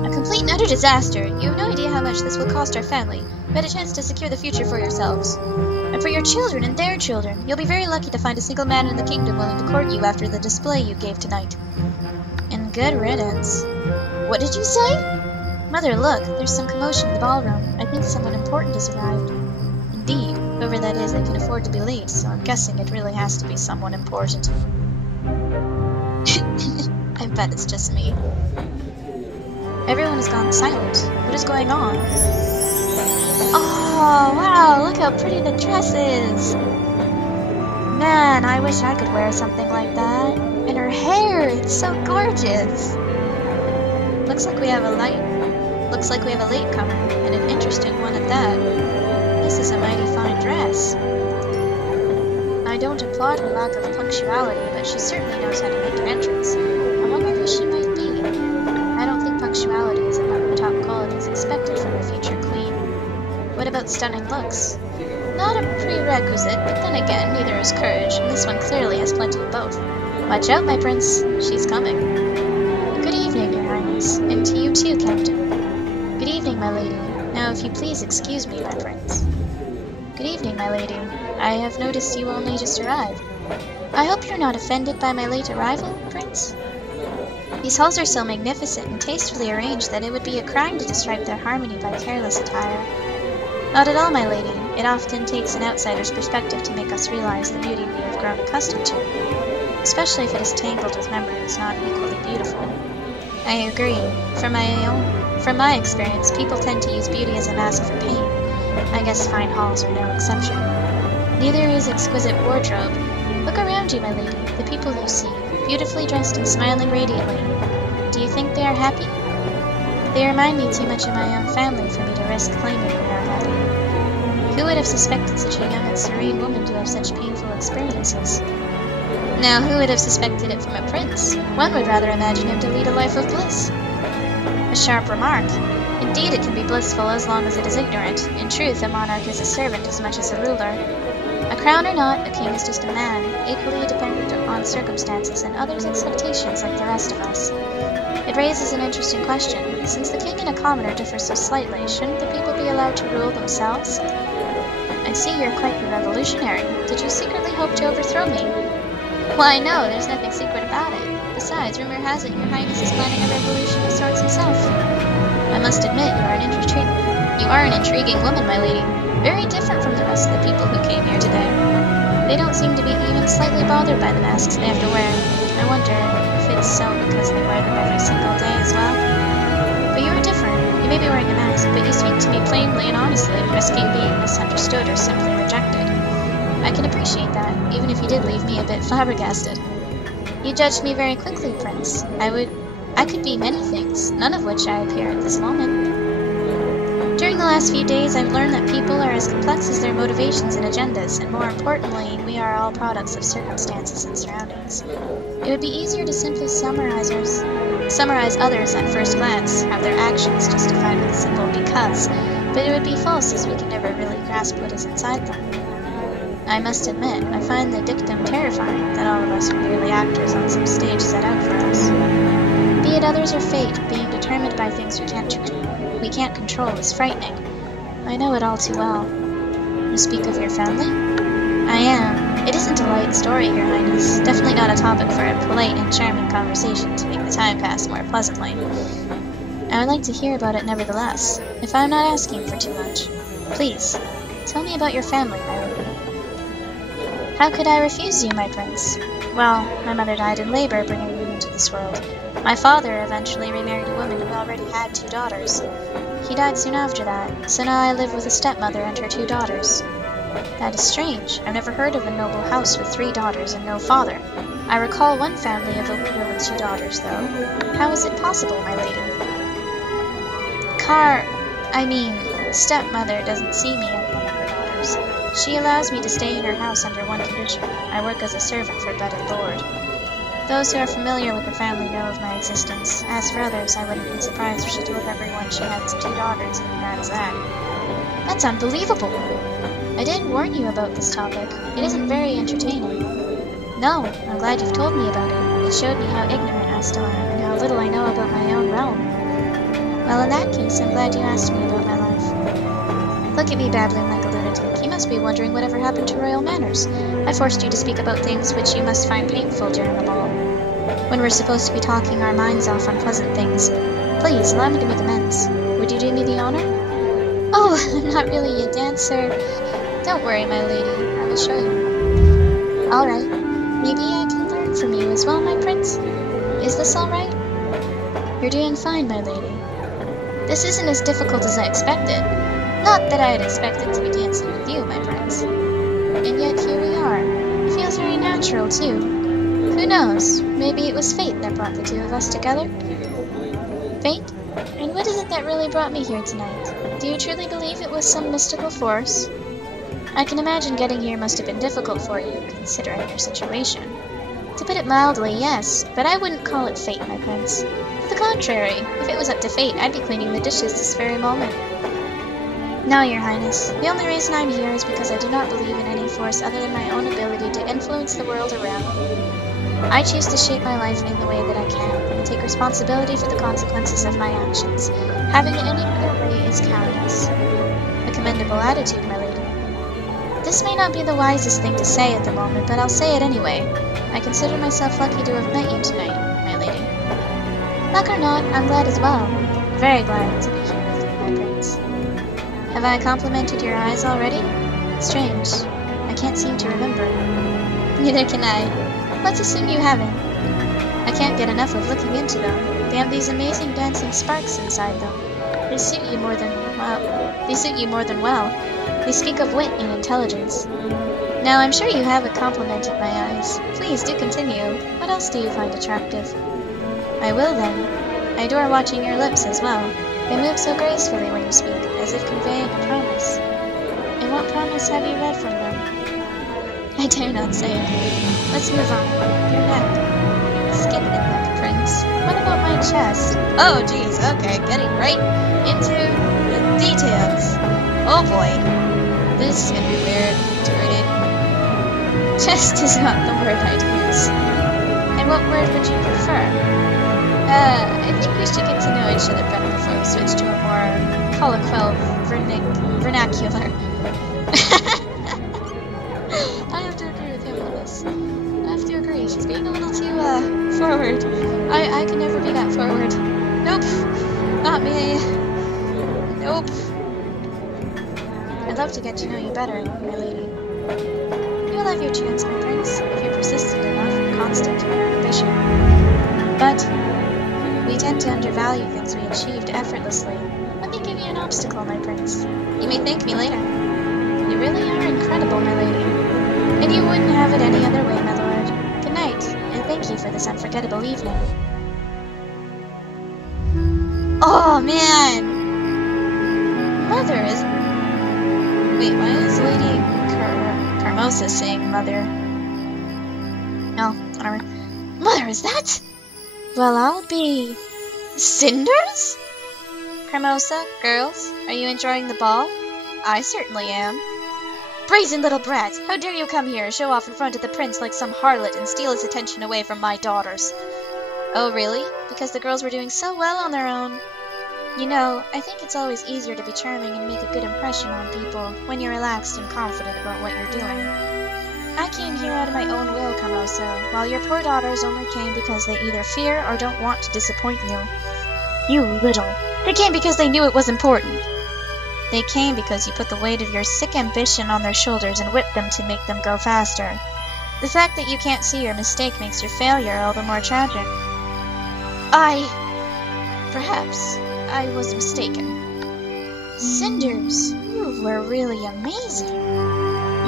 A complete and utter disaster. You have no idea how much this will cost our family. You had a chance to secure the future for yourselves. And for your children and their children. You'll be very lucky to find a single man in the kingdom willing to court you after the display you gave tonight. And good riddance. What did you say? Mother, look, there's some commotion in the ballroom. I think someone important has arrived. Indeed, whoever that is, they can afford to be late, so I'm guessing it really has to be someone important. I bet it's just me. Everyone has gone silent. What is going on? Oh, wow, look how pretty the dress is! Man, I wish I could wear something like that. And her hair, it's so gorgeous! Looks like we have a latecomer, and an interesting one at that. This is a mighty fine dress. I don't applaud her lack of punctuality, but she certainly knows how to make an entrance. I wonder who she might be. I don't think punctuality is among the top qualities expected from a future queen. stunning looks. Not a prerequisite, but then again, neither is courage, and this one clearly has plenty of both. Watch out, my prince. She's coming. Good evening, your highness, and to you too, captain. Good evening, my lady. Now, if you please excuse me, my prince. Good evening, my lady. I have noticed you only just arrived. I hope you're not offended by my late arrival, prince? These halls are so magnificent and tastefully arranged that it would be a crime to disrupt their harmony by careless attire. Not at all, my lady. It often takes an outsider's perspective to make us realize the beauty we have grown accustomed to, especially if it is tangled with memories not equally beautiful. I agree. From my experience, people tend to use beauty as a mask for pain. I guess fine halls are no exception. Neither is exquisite wardrobe. Look around you, my lady. The people you see, beautifully dressed and smiling radiantly. Do you think they are happy? They remind me too much of my own family for me to risk claiming they are happy. Who would have suspected such a young and serene woman to have such painful experiences? Now, who would have suspected it from a prince? One would rather imagine him to lead a life of bliss. A sharp remark. Indeed, it can be blissful as long as it is ignorant. In truth, a monarch is a servant as much as a ruler. A crown or not, a king is just a man, equally dependent on circumstances and others' expectations like the rest of us. It raises an interesting question. Since the king and a commoner differ so slightly, shouldn't the people be allowed to rule themselves? I see you're quite the revolutionary. Did you secretly hope to overthrow me? Why, no, there's nothing secret about it. Besides, rumor has it your highness is planning a revolution of sorts himself. I must admit, you are an intriguing woman, my lady. Very different from the rest of the people who came here today. They don't seem to be even slightly bothered by the masks they have to wear. I wonder if it's so because they wear them every single day as well. But you are different. You may be wearing a mask, but you speak to me plainly and honestly, risking being misunderstood or simply rejected. I can appreciate that, even if you did leave me a bit flabbergasted. You judged me very quickly, Prince. I could be many things, none of which I appear at this moment. During the last few days, I've learned that people are as complex as their motivations and agendas, and more importantly, we are all products of circumstances and surroundings. It would be easier to simply summarize others at first glance, have their actions justified with a simple because, but it would be false as we can never really grasp what is inside them. I must admit, I find the dictum terrifying, that all of us are merely actors on some stage set out for us. Be it others or fate, being determined by things we can't control is frightening. I know it all too well. You speak of your family? I am. It isn't a light story, Your Highness. Definitely not a topic for a polite and charming conversation to make the time pass more pleasantly. I would like to hear about it nevertheless, if I am not asking for too much. Please, tell me about your family, my lady. How could I refuse you, my prince? Well, my mother died in labor, bringing me into this world. My father eventually remarried a woman who already had 2 daughters. He died soon after that, so now I live with a stepmother and her 2 daughters. That is strange. I've never heard of a noble house with 3 daughters and no father. I recall one family of a widow with 2 daughters, though. How is it possible, my lady? Stepmother doesn't see me as one of her daughters. She allows me to stay in her house under one condition. I work as a servant for bedded lord. Those who are familiar with the family know of my existence. As for others, I wouldn't be surprised if she told everyone she had 2 daughters, and that's that. That's unbelievable! I did warn you about this topic. It isn't very entertaining. No, I'm glad you've told me about it. It showed me how ignorant I still am, and how little I know about my own realm. Well, in that case, I'm glad you asked me about my life. Look at me babbling like a lunatic. You must be wondering whatever happened to royal manners. I forced you to speak about things which you must find painful during the ball, when we're supposed to be talking our minds off on pleasant things. Please, allow me to make amends. Would you do me the honor? Oh, I'm not really a dancer. Don't worry, my lady. I will show you. All right. Maybe I can learn from you as well, my prince. Is this all right? You're doing fine, my lady. This isn't as difficult as I expected. Not that I had expected to be dancing with you, my prince. And yet here we are. It feels very natural, too. Who knows? Maybe it was fate that brought the 2 of us together? Fate? And what is it that really brought me here tonight? Do you truly believe it was some mystical force? I can imagine getting here must have been difficult for you, considering your situation. To put it mildly, yes, but I wouldn't call it fate, my prince. To the contrary, if it was up to fate, I'd be cleaning the dishes this very moment. No, Your Highness. The only reason I'm here is because I do not believe in any force other than my own ability to influence the world around me. I choose to shape my life in the way that I can, and take responsibility for the consequences of my actions. Having it any other way is cowardice. A commendable attitude, my lady. This may not be the wisest thing to say at the moment, but I'll say it anyway. I consider myself lucky to have met you tonight, my lady. Luck or not, I'm glad as well. Very glad to be here with you, my prince. Have I complimented your eyes already? Strange. I can't seem to remember. Neither can I. Let's assume you haven't. I can't get enough of looking into them. They have these amazing dancing sparks inside them. They suit you more than well. They speak of wit and intelligence. Now, I'm sure you haven't complimented my eyes. Please do continue. What else do you find attractive? I will then. I adore watching your lips as well. They move so gracefully when you speak, as if conveying a promise. And what promise have you read from them? I dare not say it. Let's move on. Your neck. Skip the neck, Prince. What about my chest? Oh, geez, okay, getting right into the details. Oh boy. This is gonna be weird to read. Chest is not the word I'd use. And what word would you prefer? I think we should get to know each other better before we switch to a more colloquial vernacular. I have to agree with him on this. I have to agree. She's being a little too, forward. I could never be that forward. Nope. Not me. Nope. I'd love to get to know you better, my lady. You'll have your chance, my prince, if you're persistent enough and constant in your ambition. But we tend to undervalue things we achieved effortlessly. Let me give you an obstacle, my prince. You may thank me later. You really are incredible, my lady. And you wouldn't have it any other way, my lord. Good night, and thank you for this unforgettable evening. Oh, man! Mother is... Wait, why is Lady Carmosa saying mother? Oh, whatever. Mother, is that? Well, I'll be... Cinders? Carmosa, girls, are you enjoying the ball? I certainly am. Brazen little brat! How dare you come here and show off in front of the prince like some harlot and steal his attention away from my daughters? Oh, really? Because the girls were doing so well on their own. You know, I think it's always easier to be charming and make a good impression on people when you're relaxed and confident about what you're doing. I came here out of my own will, Carmosa, while your poor daughters only came because they either fear or don't want to disappoint you. You little. They came because they knew it was important. They came because you put the weight of your sick ambition on their shoulders and whipped them to make them go faster. The fact that you can't see your mistake makes your failure all the more tragic. Perhaps I was mistaken. Cinders, you were really amazing.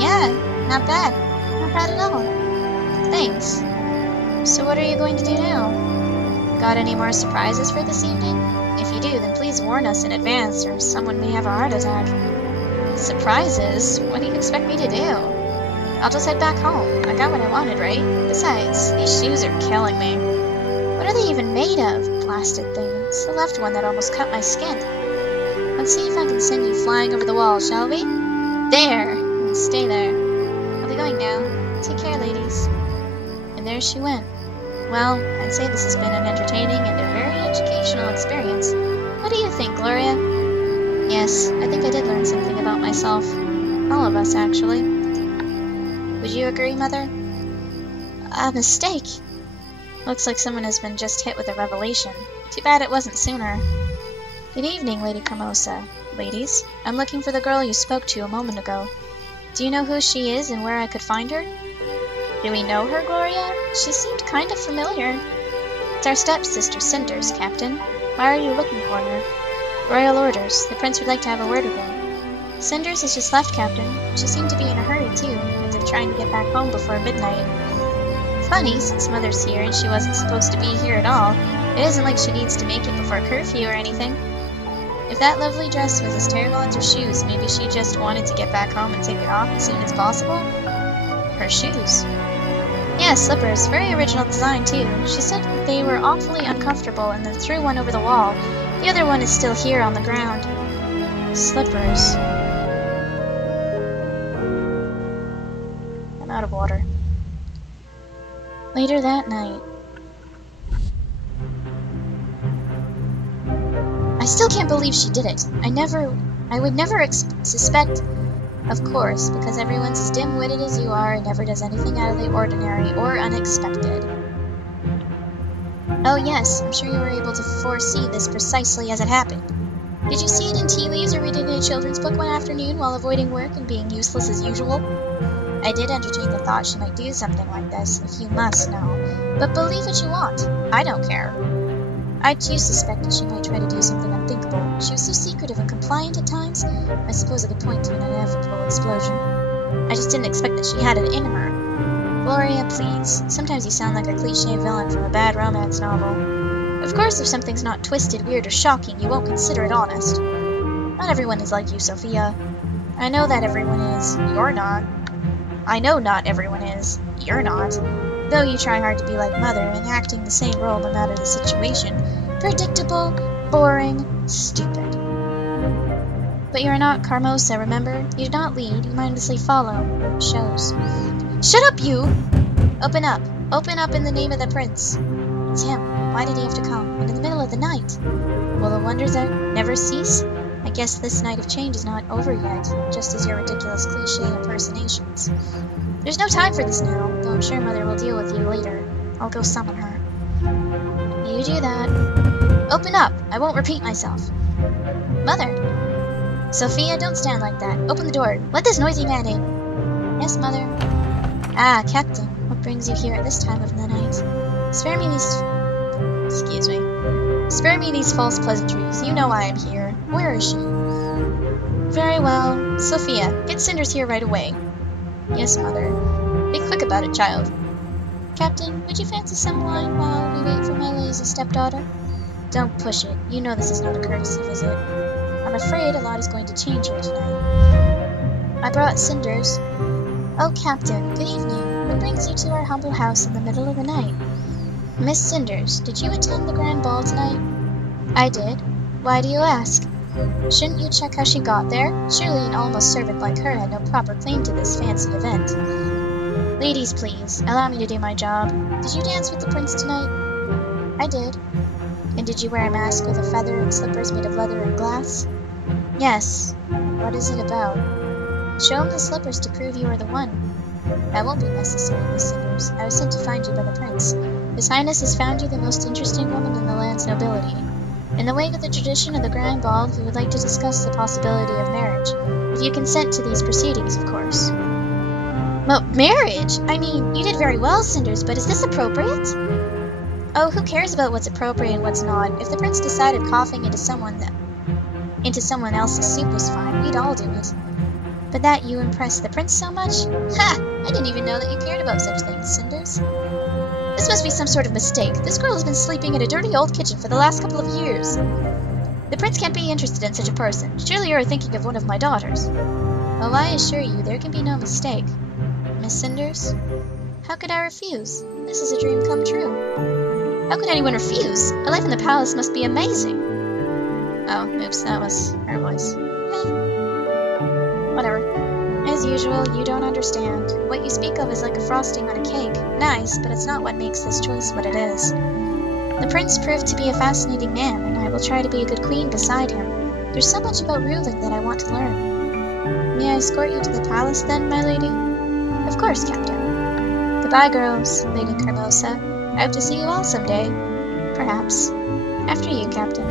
Yeah, not bad. Not bad at all. Thanks. So what are you going to do now? Got any more surprises for this evening? If you do, then please warn us in advance, or someone may have a heart attack. Surprises? What do you expect me to do? I'll just head back home. I got what I wanted, right? Besides, these shoes are killing me. What are they even made of? Blasted things. The left one that almost cut my skin. Let's see if I can send you flying over the wall, shall we? There! Stay there. I'll be going now. Take care, ladies. And there she went. Well, I'd say this has been an entertaining and a very educational experience. What do you think, Gloria? Yes, I think I did learn something about myself. All of us, actually. Would you agree, Mother? A mistake? Looks like someone has been just hit with a revelation. Too bad it wasn't sooner. Good evening, Lady Carmosa. Ladies, I'm looking for the girl you spoke to a moment ago. Do you know who she is and where I could find her? Do we know her, Gloria? She seemed kind of familiar. It's our stepsister, Cinders, Captain. Why are you looking for her? Royal orders. The prince would like to have a word with her. Cinders has just left, Captain. She seemed to be in a hurry, too, as if trying to get back home before midnight. Funny, since Mother's here and she wasn't supposed to be here at all. It isn't like she needs to make it before curfew or anything. If that lovely dress was as terrible as her shoes, maybe she just wanted to get back home and take it off as soon as possible? Her shoes. Yeah, slippers. Very original design, too. She said that they were awfully uncomfortable and then threw one over the wall. The other one is still here on the ground. Slippers. I'm out of water. Later that night. I still can't believe she did it. I would never suspect, of course, because everyone's as dim-witted as you are and never does anything out of the ordinary or unexpected. Oh yes, I'm sure you were able to foresee this precisely as it happened. Did you see it in tea leaves or read it in a children's book one afternoon while avoiding work and being useless as usual? I did entertain the thought she might do something like this, if you must know. But believe what you want. I don't care. I too suspected she might try to do something unthinkable. She was so secretive and compliant at times, I suppose I could point to an inevitable explosion. I just didn't expect that she had it in her. Gloria, please. Sometimes you sound like a cliché villain from a bad romance novel. Of course, if something's not twisted, weird, or shocking, you won't consider it honest. Not everyone is like you, Sophia. I know that everyone is. You're not. I know not everyone is. You're not. Though you try hard to be like Mother, enacting the same role no matter the situation. Predictable, boring, stupid. But you're not Carmosa, remember? You do not lead, you mindlessly follow. It shows. Shut up, you! Open up. Open up in the name of the prince. It's him. Why did he have to come? And in the middle of the night? Will the wonders never cease? I guess this night of change is not over yet, just as your ridiculous cliché impersonations. There's no time for this now, though I'm sure Mother will deal with you later. I'll go summon her. You do that. Open up! I won't repeat myself. Mother! Sophia, don't stand like that. Open the door. Let this noisy man in. Yes, Mother. Ah, Captain. What brings you here at this time of the night? Spare me these... Excuse me. Spare me these false pleasantries. You know why I'm here. Where is she? Very well. Sophia, get Cinders here right away. Yes, Mother. Be quick about it, child. Captain, would you fancy some wine while we wait for my lazy stepdaughter? Don't push it. You know this is not a courtesy visit. I'm afraid a lot is going to change here tonight. I brought Cinders. Oh, Captain, good evening. What brings you to our humble house in the middle of the night? Miss Cinders, did you attend the grand ball tonight? I did. Why do you ask? Shouldn't you check how she got there? Surely an almost servant like her had no proper claim to this fancy event. Ladies, please, allow me to do my job. Did you dance with the prince tonight? I did. And did you wear a mask with a feather and slippers made of leather and glass? Yes. What is it about? Show him the slippers to prove you are the one. That won't be necessary, Miss Cinders. I was sent to find you by the prince. His Highness has found you the most interesting woman in the land's nobility. In the wake of the tradition of the grand ball, he would like to discuss the possibility of marriage. If you consent to these proceedings, of course. Well, marriage? I mean, you did very well, Cinders, but is this appropriate? Oh, who cares about what's appropriate and what's not? If the prince decided coughing into someone else's soup was fine, we'd all do it. But that you impressed the prince so much? Ha! I didn't even know that you cared about such things, Cinders. This must be some sort of mistake. This girl has been sleeping in a dirty old kitchen for the last couple of years. The prince can't be interested in such a person. Surely you are thinking of one of my daughters. Oh, I assure you, there can be no mistake. Miss Cinders? How could I refuse? This is a dream come true. How could anyone refuse? A life in the palace must be amazing. Oh, oops, that was her voice. Whatever. As usual, you don't understand. What you speak of is like a frosting on a cake. Nice, but it's not what makes this choice what it is. The prince proved to be a fascinating man, and I will try to be a good queen beside him. There's so much about ruling that I want to learn. May I escort you to the palace then, my lady? Of course, Captain. Goodbye, girls, Lady Carmosa. I hope to see you all someday. Perhaps. After you, Captain.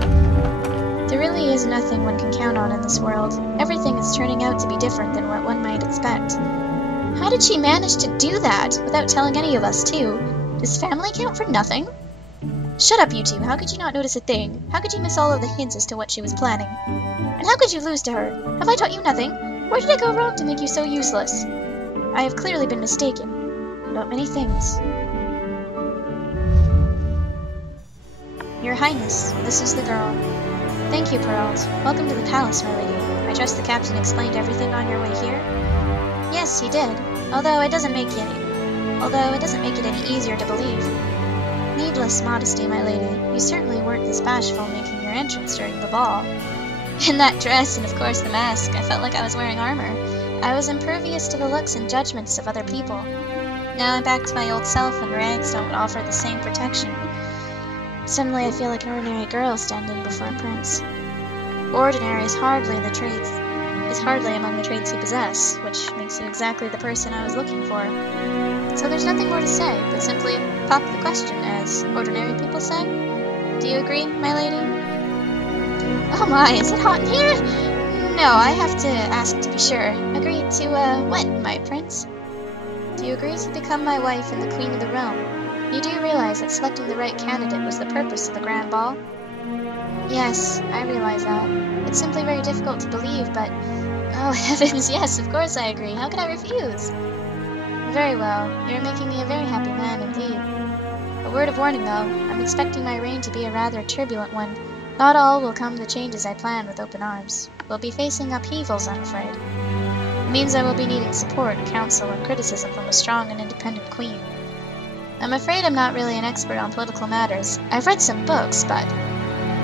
There really is nothing one can count on in this world. Everything is turning out to be different than what one might expect. How did she manage to do that, without telling any of us, too? Does family count for nothing? Shut up, you two. How could you not notice a thing? How could you miss all of the hints as to what she was planning? And how could you lose to her? Have I taught you nothing? Where did I go wrong to make you so useless? I have clearly been mistaken about many things. Your Highness, this is the girl. Thank you, Perrault. Welcome to the palace, my lady. I trust the captain explained everything on your way here? Yes, he did. Although it doesn't make it any easier to believe. Needless modesty, my lady. You certainly weren't this bashful making your entrance during the ball. In that dress, and of course the mask, I felt like I was wearing armor. I was impervious to the looks and judgments of other people. Now I'm back to my old self, and rags don't offer the same protection. Suddenly I feel like an ordinary girl standing before a prince. Ordinary is hardly among the traits you possess, which makes you exactly the person I was looking for. So there's nothing more to say, but simply pop the question, as ordinary people say. Do you agree, my lady? Oh my, is it hot in here? No, I have to ask to be sure. Agree to, what, my prince? Do you agree to become my wife and the queen of the realm? You do realize that selecting the right candidate was the purpose of the grand ball? Yes, I realize that. It's simply very difficult to believe, but... Oh heavens, yes, of course I agree. How could I refuse? Very well. You're making me a very happy man indeed. A word of warning, though. I'm expecting my reign to be a rather turbulent one. Not all will come the changes I plan with open arms. We'll be facing upheavals, I'm afraid. It means I will be needing support, counsel, and criticism from a strong and independent queen. I'm afraid I'm not really an expert on political matters. I've read some books, but...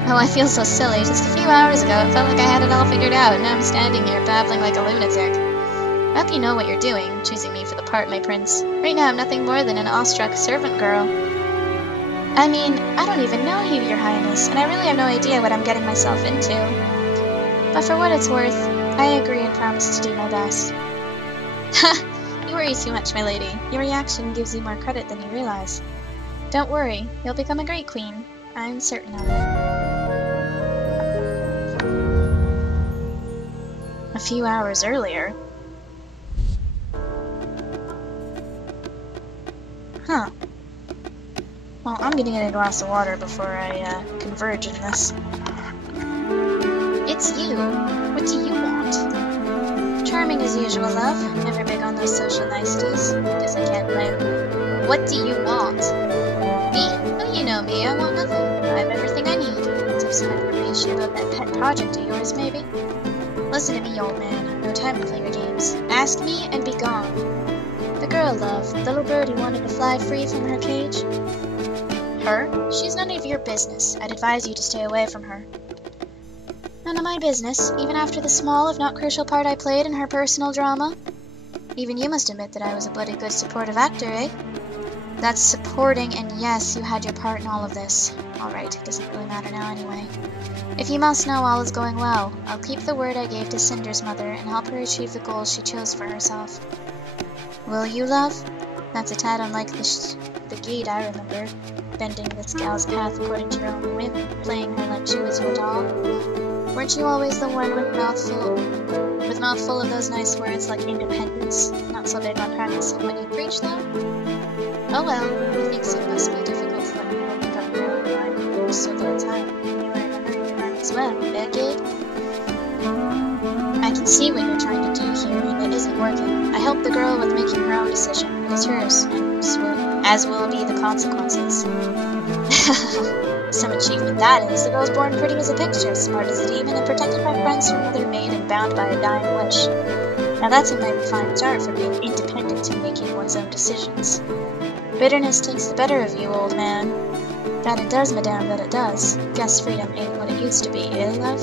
Oh, I feel so silly. Just a few hours ago, it felt like I had it all figured out, and now I'm standing here babbling like a lunatic. I hope you know what you're doing, choosing me for the part, my prince. Right now, I'm nothing more than an awestruck servant girl. I mean, I don't even know you, your highness, and I really have no idea what I'm getting myself into. But for what it's worth, I agree and promise to do my best. Ha! You worry too much, my lady. Your reaction gives you more credit than you realize. Don't worry, you'll become a great queen. I'm certain of it. A few hours earlier. Huh. Well, I'm gonna get a glass of water before I converge in this. It's you. What do you want? Charming as usual, love. Never big on those social niceties. Guess I can't blame. What do you want? Me? Oh, you know me. I want nothing. I have everything I need. Except some information about that pet project of yours, maybe. Listen to me, old man. No time to play your games. Ask me and be gone. The girl, love. The little bird who wanted to fly free from her cage. Her? She's none of your business. I'd advise you to stay away from her. None of my business, even after the small, if not crucial part I played in her personal drama. Even you must admit that I was a bloody good supportive actor, eh? That's supporting, and yes, you had your part in all of this. Alright, it doesn't really matter now anyway. If you must know all is going well, I'll keep the word I gave to Cinders' mother and help her achieve the goals she chose for herself. Will you, love? That's a tad unlike the gait I remember, bending this gal's path according to your own whim, playing her like she was your doll. Weren't you always the one with mouth full of those nice words like independence? Not so big on practicing what you preach, though? Oh well, methinks it must be difficult to let me know you got your own mind. There's so little time. You were in a hurry to run as well, Gabe? I can see what you're trying to do here, and it isn't working. I helped the girl with making her own decision. It is hers, and as will be the consequences. Some achievement that is. The girl's born pretty as a picture, smart as a demon, and protected by friends her mother made and bound by a dying wish. Now that's a mighty fine start for being independent and making one's own decisions. Bitterness takes the better of you, old man. That it does, madame, that it does. Guess freedom ain't what it used to be, eh, love?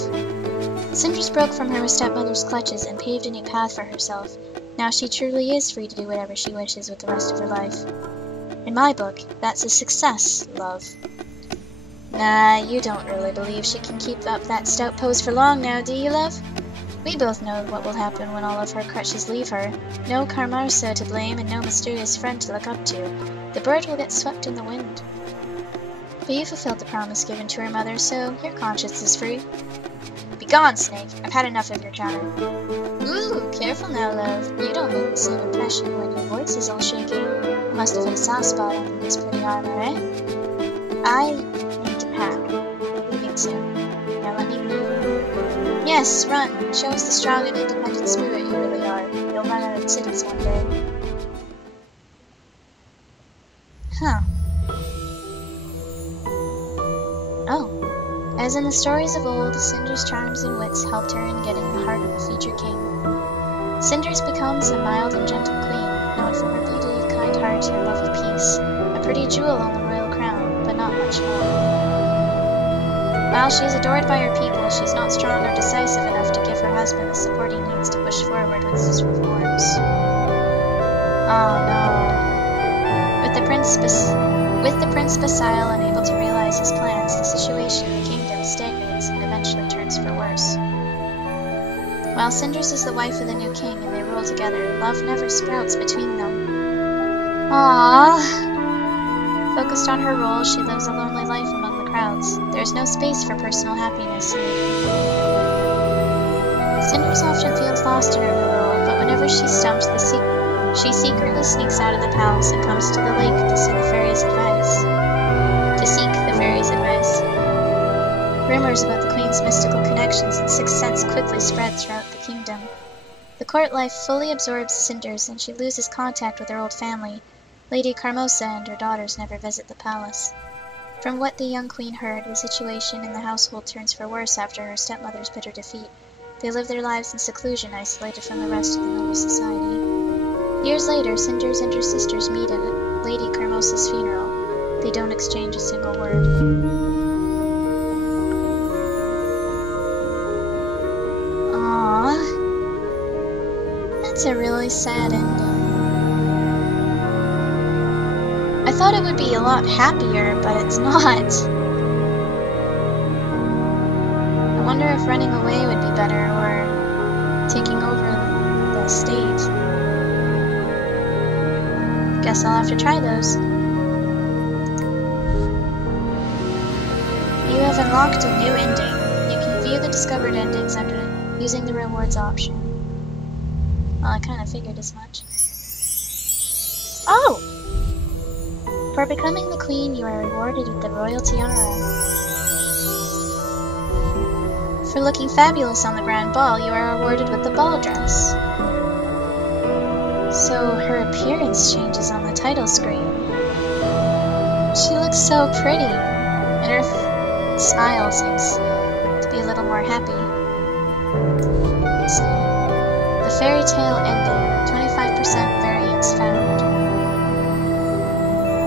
Cinders broke from her stepmother's clutches and paved a new path for herself. Now she truly is free to do whatever she wishes with the rest of her life. In my book, that's a success, love. Nah, you don't really believe she can keep up that stout pose for long now, do you, love? We both know what will happen when all of her crutches leave her. No Carmarsa to blame and no mysterious friend to look up to. The bird will get swept in the wind. But you fulfilled the promise given to her mother, so your conscience is free. Begone, Snake! I've had enough of your chatter. Ooh, careful now, love. You don't make the same impression when your voice is all shaky. You must have hit a soft spot under this pretty armor, eh? I need to pack. I'm leaving soon. Now let me leave. Yes, run. Show us the strong and independent spirit you really are. You'll run out of cities one day. Huh. Oh. As in the stories of old, Cinders' charms and wits helped her in getting the heart of the future king. Cinders becomes a mild and gentle queen, known for her beauty, kind heart, and love of peace. A pretty jewel on the royal crown, but not much more. While she is adored by her people, she's not strong or decisive enough to give her husband the support he needs to push forward with his reforms. Oh no. With the prince Basile unable to realize his plans, the situation in the kingdom stagnates and eventually turns for worse. While Cinders is the wife of the new king and they rule together, love never sprouts between them. Aww. Focused on her role, she lives a lonely life among the crowds. There is no space for personal happiness in the Cinders often feels lost in her new role, but whenever she's stumped, she secretly sneaks out of the palace and comes to the lake to seek the fairy's advice. Rumors about the queen's mystical connections and sixth sense quickly spread throughout the kingdom. The court life fully absorbs Cinders, and she loses contact with her old family. Lady Carmosa and her daughters never visit the palace. From what the young queen heard, the situation in the household turns for worse after her stepmother's bitter defeat. They live their lives in seclusion, isolated from the rest of the noble society. Years later, Cinders and her sisters meet at Lady Carmosa's funeral. They don't exchange a single word. Aww. That's a really sad ending. I thought it would be a lot happier, but it's not. I wonder if running away would be better, or taking over the estate. Guess I'll have to try those. You have unlocked a new ending. You can view the discovered endings under using the rewards option. Well, I kind of figured as much. Oh! For becoming the queen, you are rewarded with the royal tiara. For looking fabulous on the grand ball, you are rewarded with the ball dress. So her appearance changes on the title screen. She looks so pretty, and her smile seems to be a little more happy. So, the fairy tale ending, 25% variance found.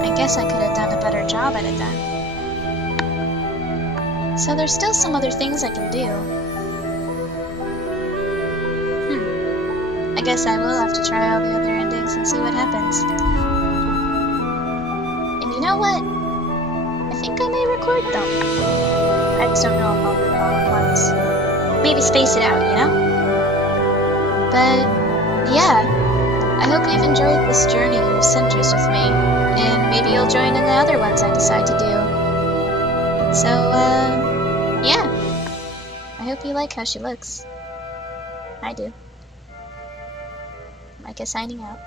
I guess I could have done a better job at it then. So there's still some other things I can do. I guess I will have to try all the other endings and see what happens. And you know what? I think I may record them. I just don't know if I'll do it all at once. Maybe space it out, you know? But, yeah. I hope you've enjoyed this journey of Cinders with me, and maybe you'll join in the other ones I decide to do. So, yeah. I hope you like how she looks. I do. Micah signing out.